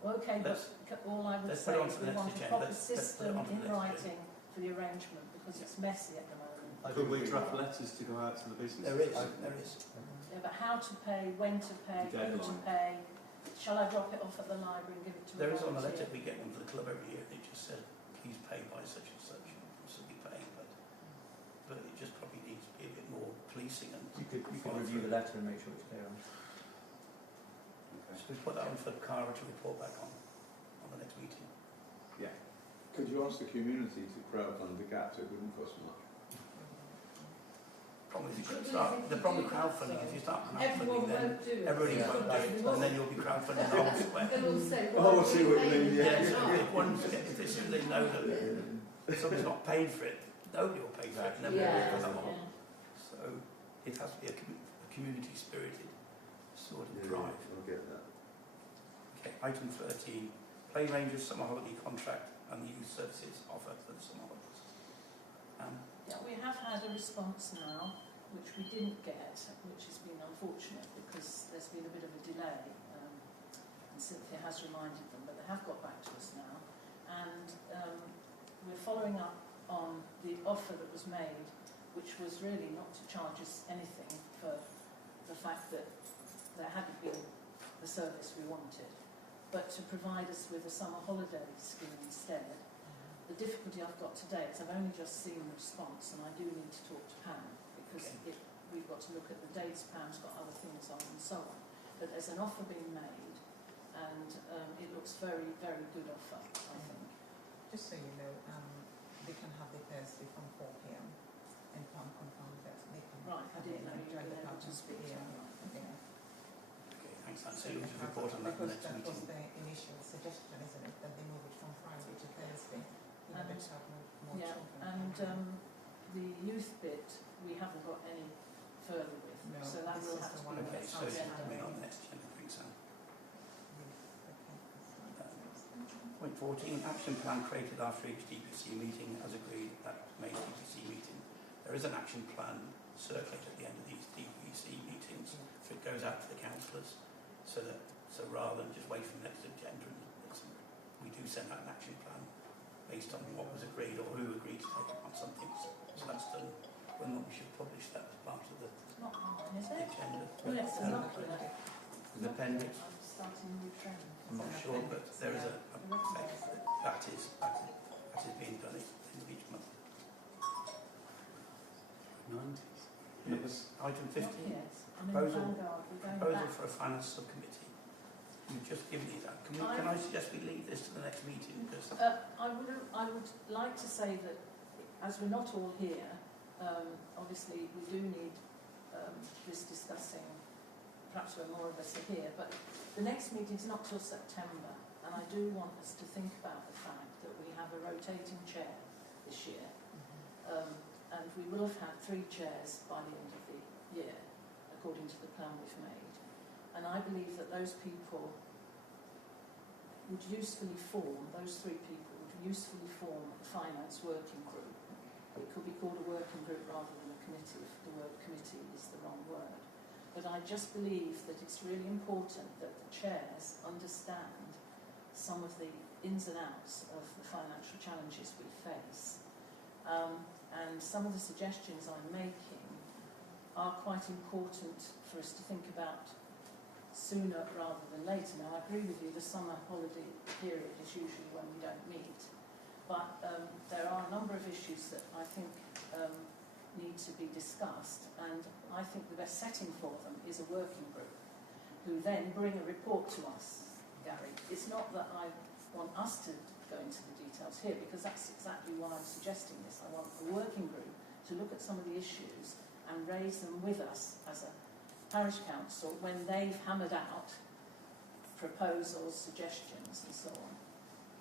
Well, okay, but all I would let's say put it on is to we the next want a agenda. proper Let's put it system on to the in next writing for the arrangement, because it's messy at the moment. Could we draft letters to go out to the business? There is. Yeah, but how to pay, when to pay, who to Deadline. pay, Shall I drop it off at the library and give it to There a is on a volunteer? letter we get one for the club every year. It just says, please pay by such and such. This will be paid, but it just probably needs to be a bit more policing and. You could follow review through. the letter and make sure it's clear on. So we put that on for Cara to report back on the next meeting. Could you ask the community to crowdfund the gap so it wouldn't cost much? Problem is, But the problem with crowdfunding is you start Everyone crowdfunding, then won't do it. everybody Yeah. won't do it, and then you'll be crowdfunding elsewhere. They will say, Oh, I see what you mean, yeah. Yes, if one's if as soon as they know that somebody's not paying for it, nobody will pay for it, and then Yeah, will come yeah. on. So it has to be a community spirited sort of drive. I'll get that. Okay, item 13, Play Rangers summer holiday contract and the youth services offer for the summer holidays. Yeah, we have had a response now, which we didn't get, which has been unfortunate because there's been a bit of a delay, and Cynthia has reminded them, but they have got back to us now, and we're following up on the offer that was made, which was really not to charge us anything for the fact that there hadn't been the service we wanted, but to provide us with a summer holiday scheme instead. The difficulty I've got today is I've only just seen the response, and I do need to talk to Pam because we've got to look at the dates. Pam's got other things on and so on. But there's an offer being made, and it looks very, very good offer, I think. Just so you know, they can have the Thursday from 4 p.m. and Pam confirmed that they can. Right, I didn't know you were able to speak to her. Okay. Okay, thanks, Nancy. So you'll report on that in the Because next that was meeting. the initial suggestion, isn't it, that they move it from Friday to Thursday, in order to have more Yeah, children. and the youth bit we haven't got any further with, No, so that this will is have the to one be Okay, on so the it's agenda. coming on the next agenda, thanks, Sam. Point 14, action plan created after each DPC meeting as agreed at May's DPC meeting. There is an action plan circulated at the end of these DPC meetings, so it goes out to the councillors, so rather than just wait for the next agenda, we do send out an action plan based on what was agreed or who agreed to take on something. So that's done. Whether or not we should publish that as part of the It's not on, is it? agenda. Well, it's not on. An appendix. I'm starting a new trend. I'm not sure, but there is a that is being done at the end of each month. Item 15, Not yet. I'm in Proposal- Vanguard. We're going proposal back. for a finance subcommittee. You've just given me that. Can I suggest we leave this to the next meeting? Because I would like to say that as we're not all here, obviously we do need this discussing, perhaps where more of us are here, but the next meeting is not till September, and I do want us to think about the fact that we have a rotating chair this year, and we will have had 3 chairs by the end of the year, according to the plan we've made. And I believe that those people would usefully form, those 3 people would usefully form a finance working group. It could be called a working group rather than a committee if the word committee is the wrong word. But I just believe that it's really important that the chairs understand some of the ins and outs of the financial challenges we face. And some of the suggestions I'm making are quite important for us to think about sooner rather than later. Now, I agree with you, the summer holiday period is usually when we don't meet. But there are a number of issues that I think need to be discussed, and I think the best setting for them is a working group who then bring a report to us, Gary. It's not that I want us to go into the details here, because that's exactly why I'm suggesting this. I want a working group to look at some of the issues and raise them with us as a parish council when they've hammered out proposals, suggestions and so on.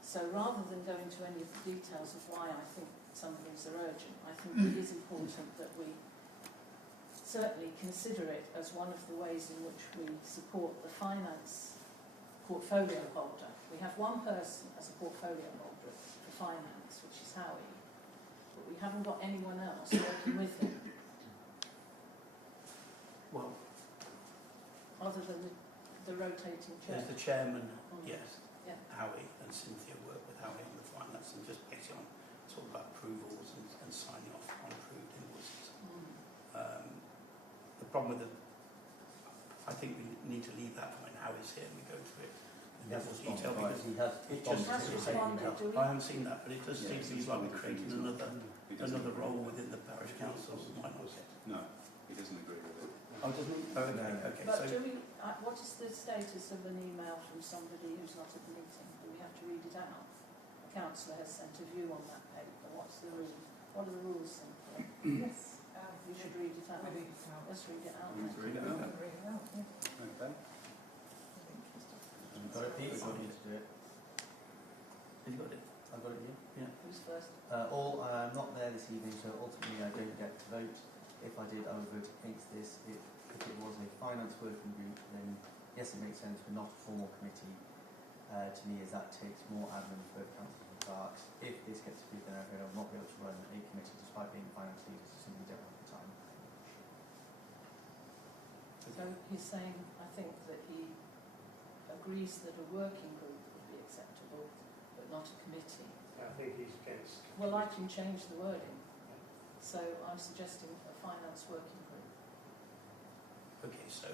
So rather than go into any of the details of why I think some of these are urgent, I think it is important that we certainly consider it as one of the ways in which we support the finance portfolio holder. We have one person as a portfolio holder for finance, which is Howie, but we haven't got anyone else working with him. well, Other than the rotating chair. there's the chairman, Mm. yes, Yeah. Howie, and Cynthia work with Howie on the finance and just basically on talk about approvals and signing off on approved invoices. The problem with I think we need to leave that when how he's here and we go through it in He has more detail responded, right, because he has it just Has responded, do we? I haven't seen that, but it does seem to be like we're creating another He doesn't another agree. role within the parish council. Might not get. No, he doesn't agree with it. Oh, doesn't he? Oh, okay, No. okay. But So do we, what is the status of an email from somebody who's not at the meeting? Do we have to read it out? A councillor has sent a view on that paper. What's the rule? What are the rules, Cynthia? Yes. You should read it out. Read it out. Let's read it out. You want to read it out? Read it out, yes. Okay. You've got it, Pete, or do you need to do it? have you got it? I've got it here. Who's first? I'm not there this evening, so ultimately I don't get to vote. If I did, I would vote against this. If it was a finance working group, then yes, it makes sense, but not a formal committee. To me, as that takes more admin for councils and clerks. If this gets approved, then I will not be able to run a committee despite being finance leaders, so simply don't have the time. So he's saying, I think, that he agrees that a working group would be acceptable, but not a committee. I think he's against. Well, I can change the wording. So I'm suggesting a finance working group. Okay, so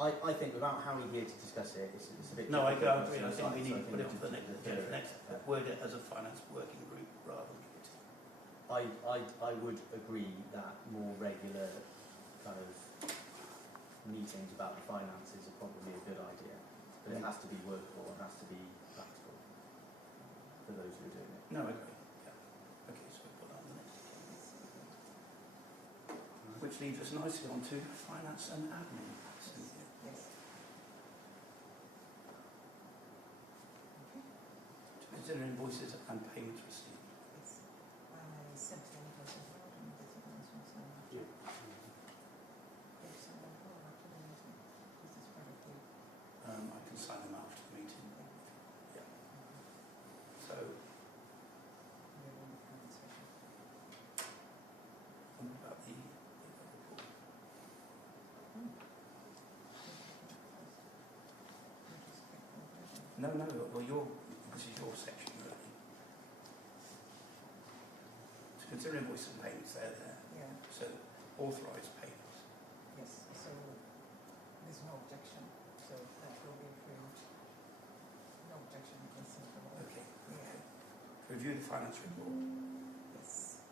I think without Harry here to discuss it, it's a bit... no, I difficult agree. to I think we need to put it on to for the next agenda. Next, word it as a finance working group rather than committee. I would agree that more regular kind of meetings about the finances are probably a good idea, but it has to be workable and has to be practical for those who are doing it. No, I agree. Yeah. Okay, so we put that on the next agenda. Which leads us nicely on to finance and admin. Cynthia. Yes. Okay. To consider invoices and payments received. Yes. I sent the invoices out and the announcements now. Yeah. Yes, and I'll go after the meeting. This is part of the... I can sign them after the meeting. Yeah. So, We're on the finance session. what about the report? No, well, this is your section, really. To consider invoices and payments, they're there. Yeah, So, authorised payments. yes, so there's no objection, so that will be approved. No objection, consent of all. Okay. Yeah, To review the finance report. yes,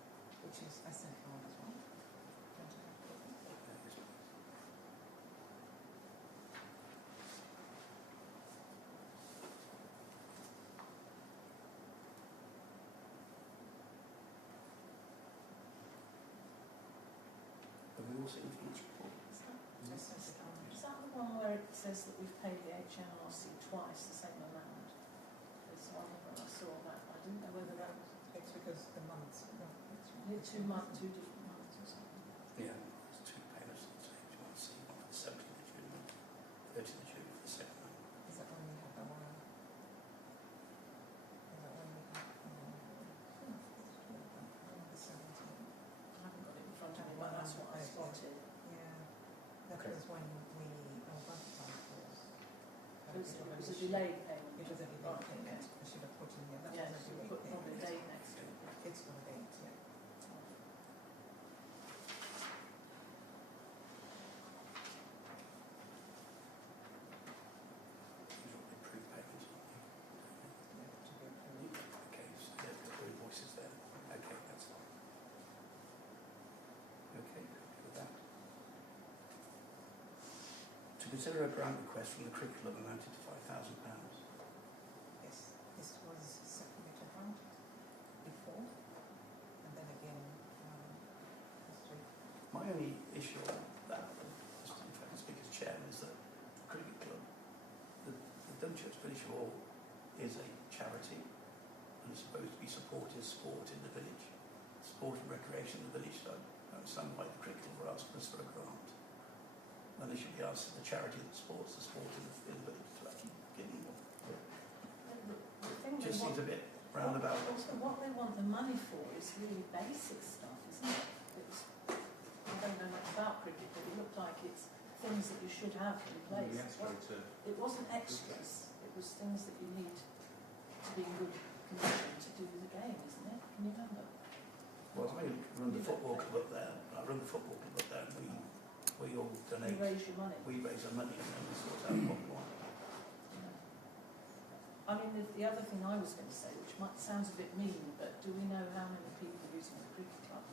which is, I sent out as well. Don't you have copy? Yes, please. Have we all seen the finance report? Is that, I sent it out. is that the one where it says that we've paid the HMRC twice the same amount? It's one when I saw that. I didn't know whether that was It's because the months, no, it's... two different months or something. Yeah, there's two payments. So if you want to see one for the 17th of June and 30th of June for the second one. Is that when we have the one? Is that when we have the 17th? I haven't got it in front of me, but that's what I spotted. Yeah, that Okay. was when we, our bank account was... It was a delayed payment. It was a delayed Right, payment. okay. I should have put in here, that Yes, was a we'll delayed put probably a payment. date next to it. It's got a date, yeah. These are all the approved payments, aren't they? Yeah, to be approved. Okay, so yeah, the invoices there. Okay, that's fine. Okay, happy with that. To consider a grant request from the curriculum amounted to £5,000. Yes, this was submitted round before, and then again, last week. My only issue on that, just if I can speak as chairman, is that the cricket club, the Dunchurch Village Hall is a charity and is supposed to be supporting sport in the village, sport and recreation in the village. So some like the cricket club were asking us for a grant. And they should be asking the charity that supports the sport in the village to actually give them one. The thing It just they seems want, a bit roundabout. also what they want the money for is really basic stuff, isn't it? I don't know much about cricket, but it looked like it's things that you should have in place. Yes, very to It wasn't extras, it was things that you need to be in good condition to do the game, isn't it? Can you remember? Well, I run the football club up there. I run the football club up there, and we we all You donate. raise your money. We raise our money and then we sort out what we want. I mean, the other thing I was going to say, which sounds a bit mean, but do we know how many people using the cricket club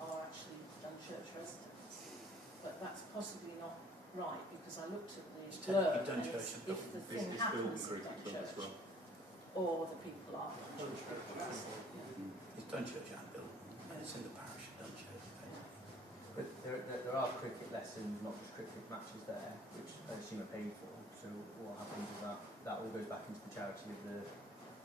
are actually Dunchurch residents? But that's possibly not right, because I looked at the It's blurb, technically and Dunchurch it's and if the thing It's building happens at cricket club as Dunchurch, well. or the people are Dunchurch. It's Dunchurch and Bill, and it's in the parish of Dunchurch. But there are cricket lessons, not just cricket matches there, which I assume are paid for. So what happens is that all goes back into the charity of the...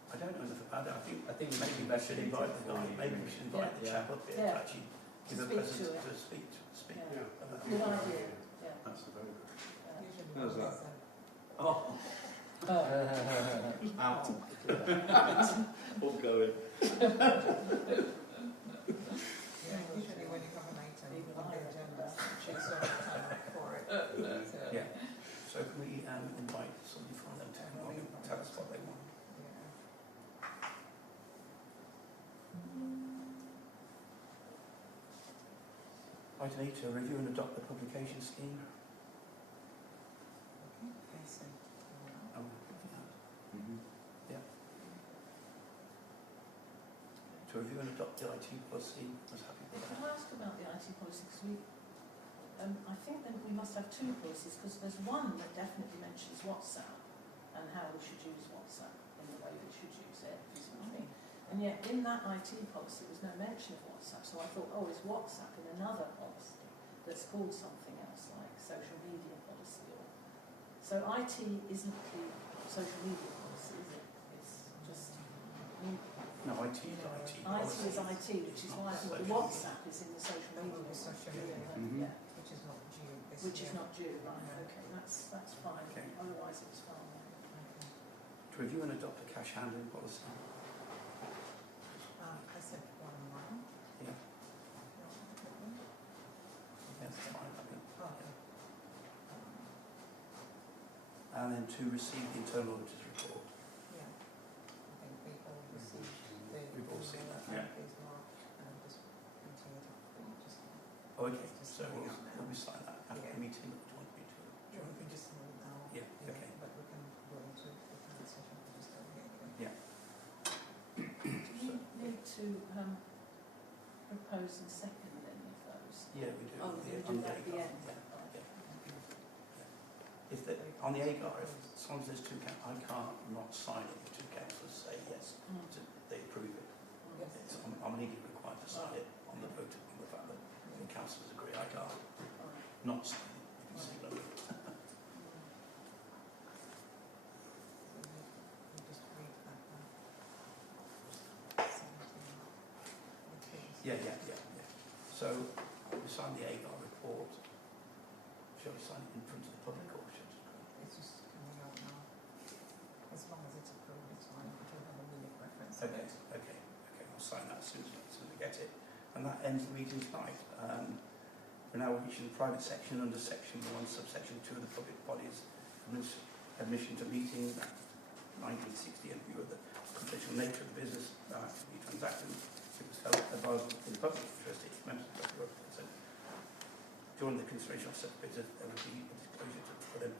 I don't know enough about it. I think maybe we better should to invite the guy. inform Maybe we you. should invite the Yeah. chap up here Yeah. to actually give a Speak present to it. to speak. Yeah. about Good it. idea. Yeah. That's a very good. Usually How's that? there's Oh, Out. All going. usually when you have an item Even on I the reckon agenda, that. you sort of time up for it. So, yeah. So can we invite somebody from them to come on and tell us what they want? yeah. Item 8, to review and adopt the publication scheme. Okay, I see. Um, Mm-hmm. to review and adopt the IT policy. I was happy with Could that. I ask about the IT policy? Because I think that we must have two policies, because there's one that definitely mentions WhatsApp and how we should use WhatsApp in the way we should use it, you see what I mean? And yet in that IT policy there was no mention of WhatsApp, so I thought, oh, is WhatsApp in another policy that's called something else, like social media policy? Or so IT isn't the social media policy, is it? It's just... No, IT is IT. IT is IT, which is why I thought the WhatsApp is in the social That will media. be social policy. media. Mhm. Yeah, Which is not due this which is year. not due, right? No. Okay, that's fine. Okay. Otherwise, it's fine. Okay. To review and adopt a cash handling policy. I said 1 Yeah, No, that's fine, I think. okay. And then to receive the internal auditor's report. Yeah. I think we all received the... We've all seen that, yeah. yeah. Is marked and just printing it up. And just, Oh, okay, Just so sign we'll, it now. we'll be signing that after Yeah. the meeting. Do you want me to? you know, we can just move now. Yeah, okay. But we can go into the current session for just over here. Yeah. Do we need to propose and second any of those? Yeah, we do. Oh, Yeah, we on do that at the AGAR, end. yeah. Right. If the, on the AGAR, as long as there's two I can't not sign it if two councillors say yes, Mm. they approve it. Yes. It's, I'm legally required to sign it on the vote on the fact that the councillors agree. I can't Right. not sign it if you see what I mean. So we just read that now. 17. Yeah. So we sign the AGAR report. Shall we sign it in front of the public or should It's just coming out now. As long as it's approved, it's fine. We don't have a minute reference. Okay, I'll sign that as soon as we get it. And that ends the meeting tonight. We're now reaching the private section under section 1, subsection 2 of the public bodies admission to meeting 1960 in view of the confidential nature of the business to be transacted. It was held advisable in the public interest its members of the public consent. During the consideration of such business, there will be a disclosure for them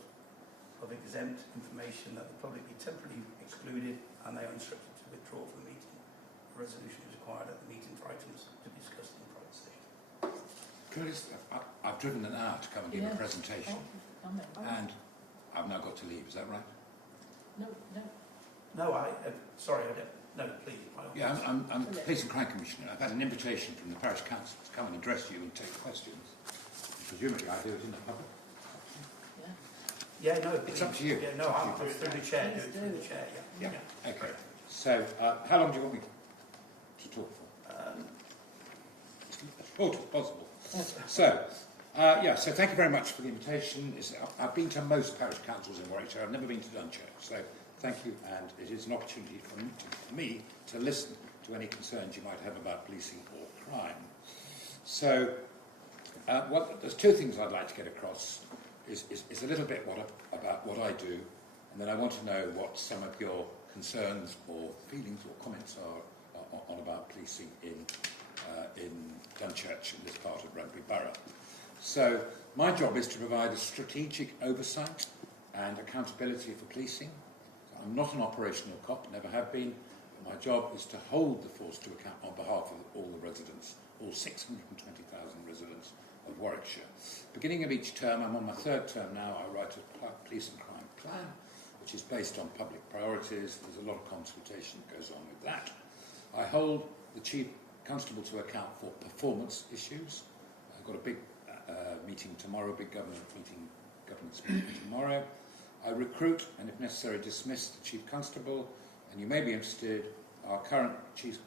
of exempt information that the public be temporarily excluded and they are instructed to withdraw from the meeting. A resolution is required at the meeting for items to be discussed in private session. Curtis, I've driven an hour to come and give Yeah. a presentation, Thank you for coming. and I've now got to leave. Is that right? No. No, sorry, I don't. No, please. by all Yeah, means. I'm Police and Crime Commissioner. I've had an invitation from the Parish Council to come and address you and take questions. Presumably, I do it in the public. Yeah, no, It's up to you. Yeah, no, I'm through the chair. Do it through the chair. Yeah. Okay. So, how long do you want me to talk for? As short as possible. So, so thank you very much for the invitation. I've been to most parish councils in Warwickshire. I've never been to Dunchurch. So, thank you, and it is an opportunity for me to listen to any concerns you might have about policing or crime. So, there's two things I'd like to get across. Is a little bit about what I do, and then I want to know what some of your concerns or feelings or comments are on about policing in Dunchurch, in this part of Rugby Borough. So my job is to provide a strategic oversight and accountability for policing. I'm not an operational cop, never have been. But my job is to hold the force to account on behalf of all the residents, all 620,000 residents of Warwickshire. Beginning of each term, I'm on my third term now, I write a police and crime plan, which is based on public priorities. There's a lot of consultation that goes on with that. I hold the Chief Constable to account for performance issues. I've got a big meeting tomorrow, a big government meeting tomorrow. I recruit and, if necessary, dismiss the Chief Constable. And you may be interested, our current Chief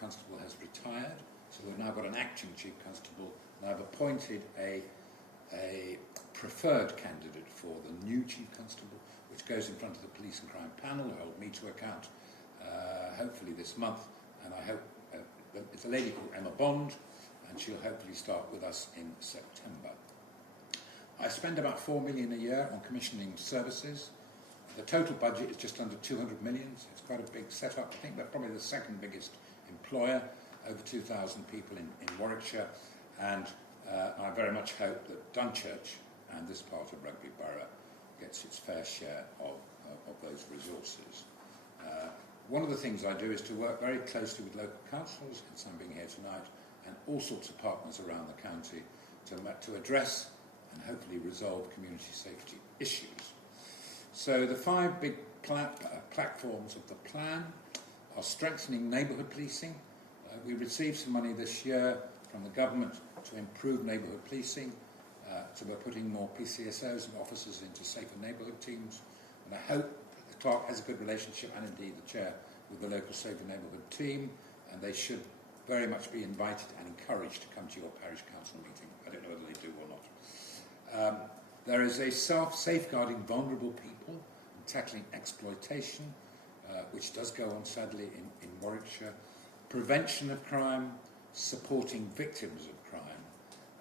Constable has retired, so we've now got an acting Chief Constable, and I've appointed a preferred candidate for the new Chief Constable, which goes in front of the Police and Crime Panel, who hold me to account, hopefully this month, and I hope it's a lady called Emma Bond, and she'll hopefully start with us in September. I spend about 4 million a year on commissioning services. The total budget is just under 200 million, so it's quite a big setup. I think we're probably the second biggest employer, over 2,000 people in Warwickshire, and I very much hope that Dunchurch and this part of Rugby Borough gets its fair share of those resources. One of the things I do is to work very closely with local councils, hence I'm being here tonight, and all sorts of partners around the county to address and hopefully resolve community safety issues. So the 5 big platforms of the plan are strengthening neighbourhood policing. We received some money this year from the government to improve neighbourhood policing, so we're putting more PCSOs and officers into safer neighbourhood teams, and I hope the clerk has a good relationship, and indeed the chair, with the local safer neighbourhood team, and they should very much be invited and encouraged to come to your parish council meeting. I don't know whether they do or not. There is a safeguarding vulnerable people and tackling exploitation, which does go on sadly in Warwickshire, prevention of crime, supporting victims of crime,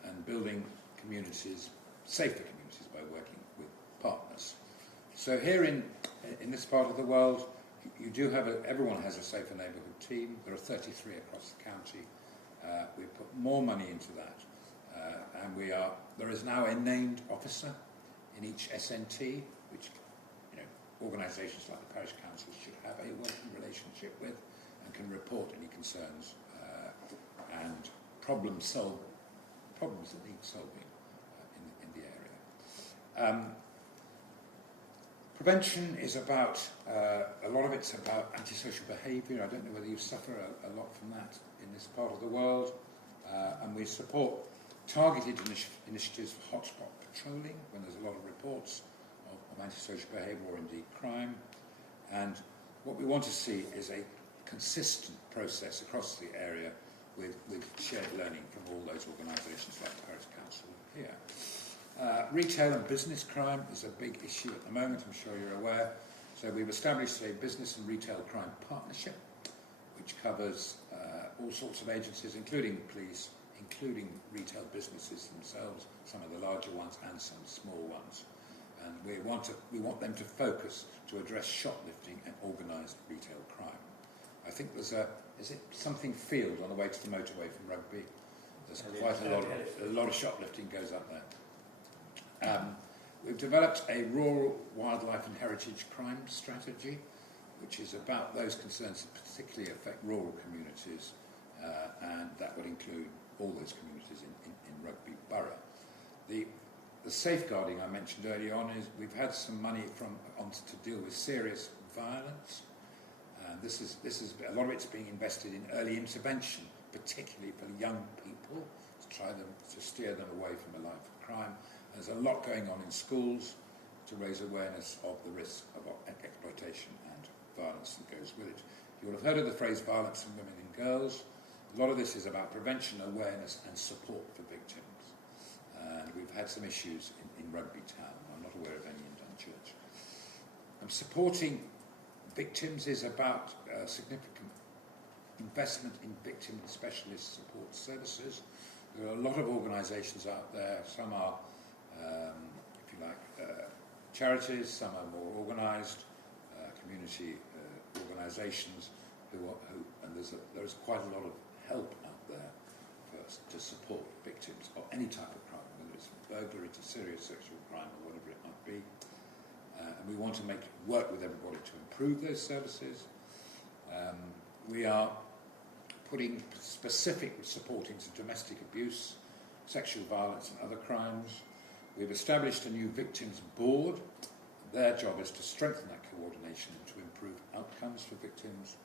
and building communities, safer communities, by working with partners. So here in this part of the world, you do have everyone has a safer neighbourhood team. There are 33 across the county. We put more money into that, and there is now a named officer in each SNT, which organisations like the parish councils should have a working relationship with and can report any concerns and problems that need solving in the area. Prevention is about, a lot of it's about antisocial behaviour. I don't know whether you suffer a lot from that in this part of the world. And we support targeted initiatives for hotspot patrolling when there's a lot of reports of antisocial behaviour or indeed crime. And what we want to see is a consistent process across the area with shared learning from all those organisations like the Parish Council here. Retail and business crime is a big issue at the moment, I'm sure you're aware. So we've established a business and retail crime partnership, which covers all sorts of agencies, including police, including retail businesses themselves, some of the larger ones and some small ones. And we want them to focus to address shoplifting and organised retail crime. I think there's is it something field on the way to the motorway from Rugby? There's quite a lot of shoplifting goes up there. We've developed a rural wildlife and heritage crime strategy, which is about those concerns that particularly affect rural communities, and that would include all those communities in Rugby Borough. The safeguarding I mentioned earlier on is we've had some money to deal with serious violence. This is a lot of it's being invested in early intervention, particularly for young people, to steer them away from a life of crime. There's a lot going on in schools to raise awareness of the risk of exploitation and violence that goes with it. You will have heard of the phrase violence from women and girls. A lot of this is about prevention, awareness and support for victims. And we've had some issues in Rugby Town. I'm not aware of any in Dunchurch. Supporting victims is about significant investment in victim and specialist support services. There are a lot of organisations out there. Some are, if you like, charities. Some are more organised, community organisations and there is quite a lot of help out there efforts to support victims of any type of crime, whether it's burglary to serious sexual crime or whatever it might be. And we want to work with everybody to improve those services. We are putting specific support into domestic abuse, sexual violence and other crimes. We've established a new victims board. Their job is to strengthen that coordination and to improve outcomes for victims.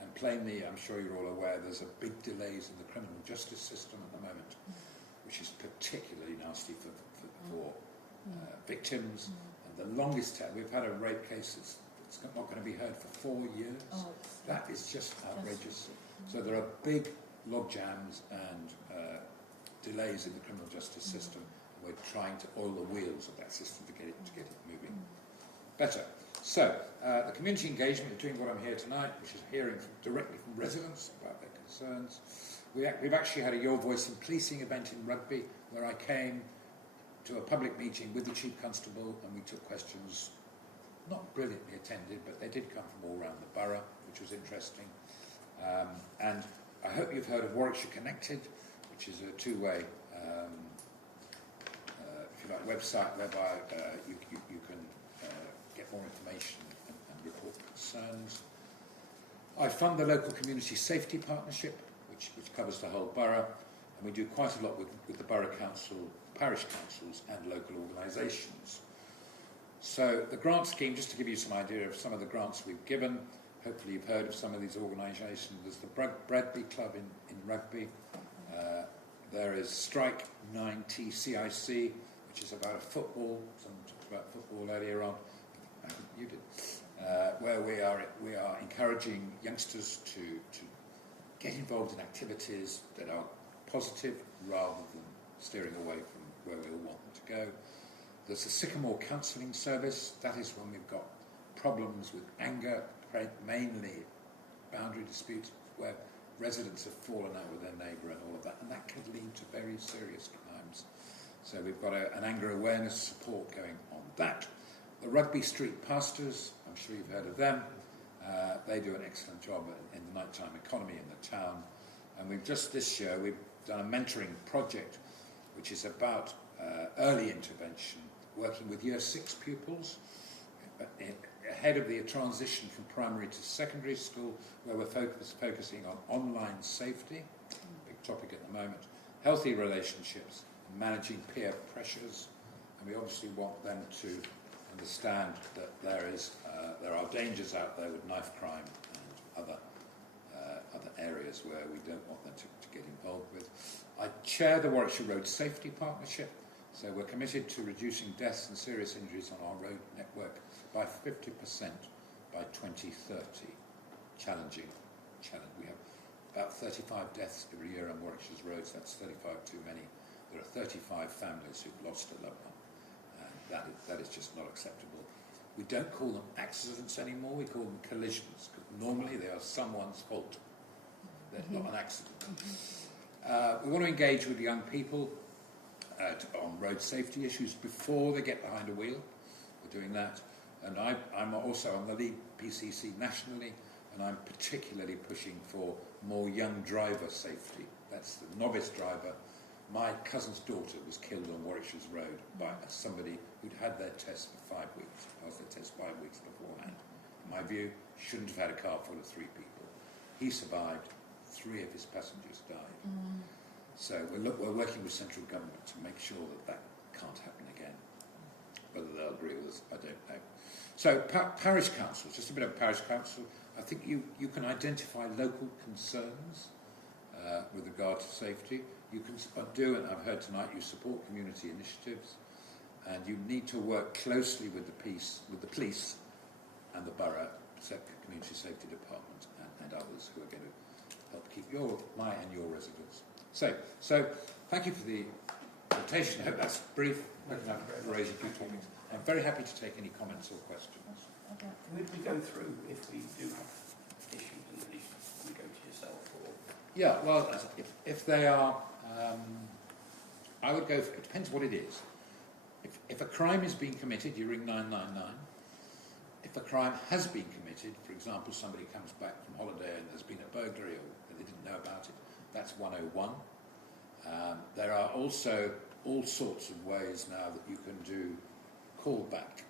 And plainly, I'm sure you're all aware, there's a big delays in the criminal justice system at the moment, which is particularly nasty for victims. And the longest time, we've had a rape case that's not going to be heard for 4 years. That is just outrageous. So there are big log jams and delays in the criminal justice system. And we're trying to oil the wheels of that system to get it moving better. So the community engagement is doing what I'm here tonight, which is hearing directly from residents about their concerns. We've actually had a Your Voice in Policing event in Rugby, where I came to a public meeting with the Chief Constable and we took questions, not brilliantly attended, but they did come from all around the borough, which was interesting. And I hope you've heard of Warwickshire Connected, which is a two-way if you like, website whereby you can get more information and report concerns. I fund the local community safety partnership, which covers the whole borough, and we do quite a lot with the borough council, parish councils and local organisations. So the grant scheme, just to give you some idea of some of the grants we've given, hopefully you've heard of some of these organisations. There's the Bradby Club in Rugby. There is Strike 90 CIC, which is about football. Someone talked about football earlier on. I think you did. Where we are encouraging youngsters to get involved in activities that are positive rather than steering away from where we all want them to go. There's a Sycamore counselling service. That is when we've got problems with anger, mainly boundary disputes, where residents have fallen out with their neighbour and all of that, and that could lead to very serious crimes. So we've got an anger awareness support going on that. The Rugby Street Pastors, I'm sure you've heard of them. They do an excellent job in the nighttime economy in the town. And this year, we've done a mentoring project, which is about early intervention, working with Year 6 pupils, ahead of the transition from primary to secondary school, where we're focusing on online safety, big topic at the moment, healthy relationships, and managing peer pressures. And we obviously want them to understand that there are dangers out there with knife crime and other areas where we don't want them to get involved with. I chair the Warwickshire Road Safety Partnership, so we're committed to reducing deaths and serious injuries on our road network by 50% by 2030. Challenge. We have about 35 deaths every year on Warwickshire's roads. That's 35 too many. There are 35 families who've lost a loved one. And that is just not acceptable. We don't call them accidents anymore. We call them collisions. Normally they are someone's fault. They're not an accident. We want to engage with young people on road safety issues before they get behind a wheel. We're doing that. And I'm also on the lead PCC nationally, and I'm particularly pushing for more young driver safety. That's the novice driver. My cousin's daughter was killed on Warwickshire's road by somebody who'd had their test for 5 weeks, passed their test 5 weeks beforehand. In my view, shouldn't have had a car full of 3 people. He survived. 3 of his passengers died. So we're working with central government to make sure that can't happen again. Whether they'll agree with us, I don't know. So parish councils, just a bit of parish council. I think you can identify local concerns with regard to safety. You can do, and I've heard tonight, you support community initiatives, and you need to work closely with the police and the borough, community safety department, and others who are going to help keep my and your residents safe. So thank you for the invitation. I hope that's brief. I've raised a few topics. I'm very happy to take any comments or questions. Would we go through if we do have issues and we go to yourself or? Yeah, well, if they are, I would go for, it depends what it is. If a crime is being committed, you ring 999. If a crime has been committed, for example, somebody comes back from holiday and there's been a burglary or they didn't know about it, that's 101. There are also all sorts of ways now that you can do callback,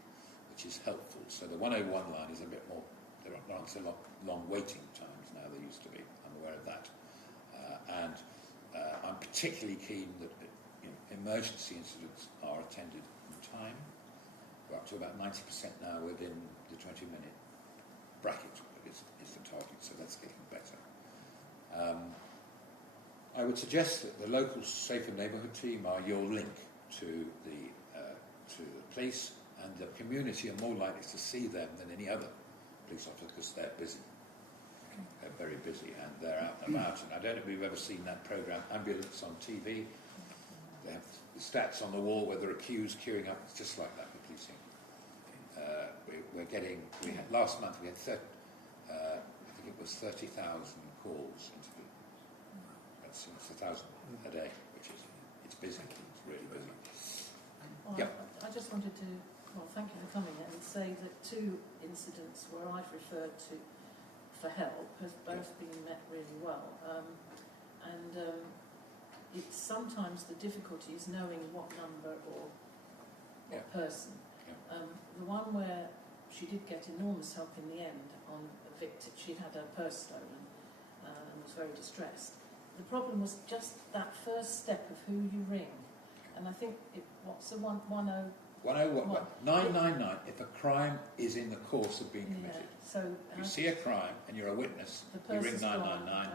which is helpful. So the 101 line is a bit more, there aren't so long waiting times now there used to be. I'm aware of that. I'm particularly keen that emergency incidents are attended in time. We're up to about 90% now within the 20-minute bracket is the target, so that's getting better. I would suggest that the local Safer Neighbourhood team are your link to the police, and the community are more likely to see them than any other police officer because they're busy. They're very busy and they're out and about. And I don't know if you've ever seen that programme, Ambulance on TV. They have the stats on the wall where there are queues queuing up. It's just like that for policing. Last month we had I think it was 30,000 calls into the, that's 1,000 a day, which is, it's busy, it's really busy. Well, Yep. I just wanted to, thank you for coming and say that 2 incidents where I've referred to for help has both been met really well. It's sometimes the difficulty is knowing what number or what person. The one where she did get enormous help in the end on a victim, she'd had her purse stolen and was very distressed. The problem was just that first step of who you ring. And I think, what's the 101? 999 if a crime is in the course of being committed. Yeah, so if you see a crime and you're a witness, you ring 999. Okay.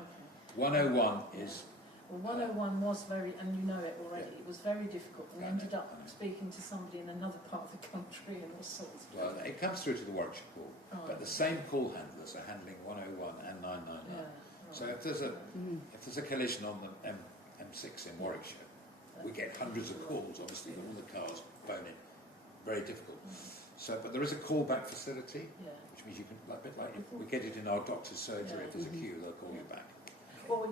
101 is... Well, 101 was very, and you know it already, it was very difficult. We I ended know. up speaking to somebody in another part of the country and all sorts. Well, it comes through to the Warwickshire call, Right. but the same call handlers are handling 101 and 999. Yeah, So if there's a collision on the M6 in Warwickshire, we get hundreds of calls, obviously, all the cars phone in. Very difficult. So, but there is a callback facility, which means you can, a bit like we get it in our doctor's surgery. If there's a queue, they'll call you back. Well,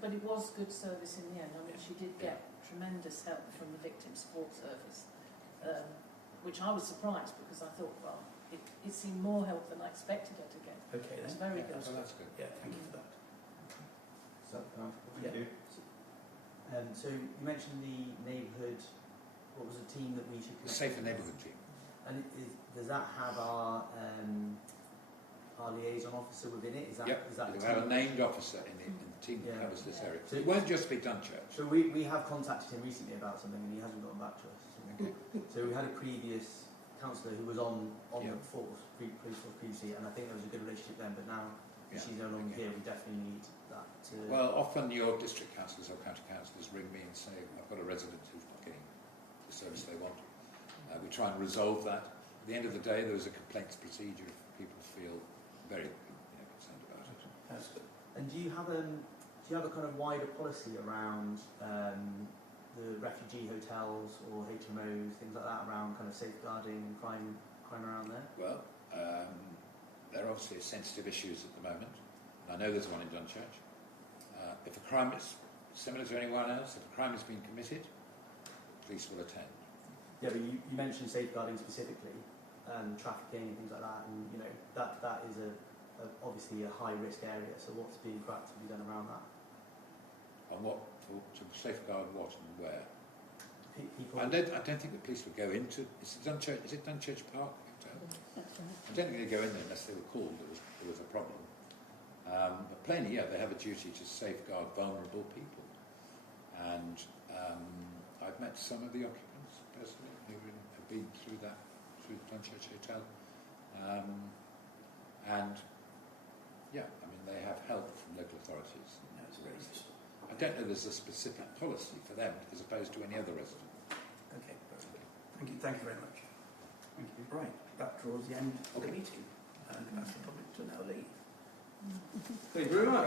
but it was good service in the end. I mean, she did get tremendous help from the Victim Support Service, which I was surprised because I thought, well, it seemed more help than I expected her to get. Okay, It's then. very good. So that's good. Yeah, thank you for that. So, Yeah. so you mentioned the neighbourhood. What was the team that we should? The Safer Neighbourhood team. And does that have our liaison officer within it? Is that We have a named officer in the team that covers this area. So it won't just be Dunchurch. So we have contacted him recently about something and he hasn't gotten back to us. Okay. So we had a previous councillor who was on the force previously, and I think there was a good relationship then, but now she's no longer here, we definitely need that to... Well, often your district councillors or county councillors ring me and say, I've got a resident who's not getting the service they want. We try and resolve that. At the end of the day, there is a complaints procedure if people feel very concerned about it. That's good. And do you have a kind of wider policy around the refugee hotels or HMOs, things like that, around kind of safeguarding crime around there? Well, there are obviously sensitive issues at the moment. I know there's one in Dunchurch. If a crime is similar to anyone else, if a crime has been committed, police will attend. Yeah, but you mentioned safeguarding specifically, trafficking and things like that, and that is obviously a high risk area. So what's being proactively done around that? On what to safeguard what and where? People. I don't think the police would go into. Is it Dunchurch Park? That's right. I don't think they'd go in there unless they were called. There was a problem. But plainly, they have a duty to safeguard vulnerable people. And I've met some of the occupants personally who have been through the Dunchurch Hotel. And they have help from local authorities. That's very useful. I don't know there's a specific policy for them as opposed to any other resident. Okay, perfect. Thank you very much. Thank you. Right, that draws the end of the meeting, and ask the public to now leave. Thank you very much.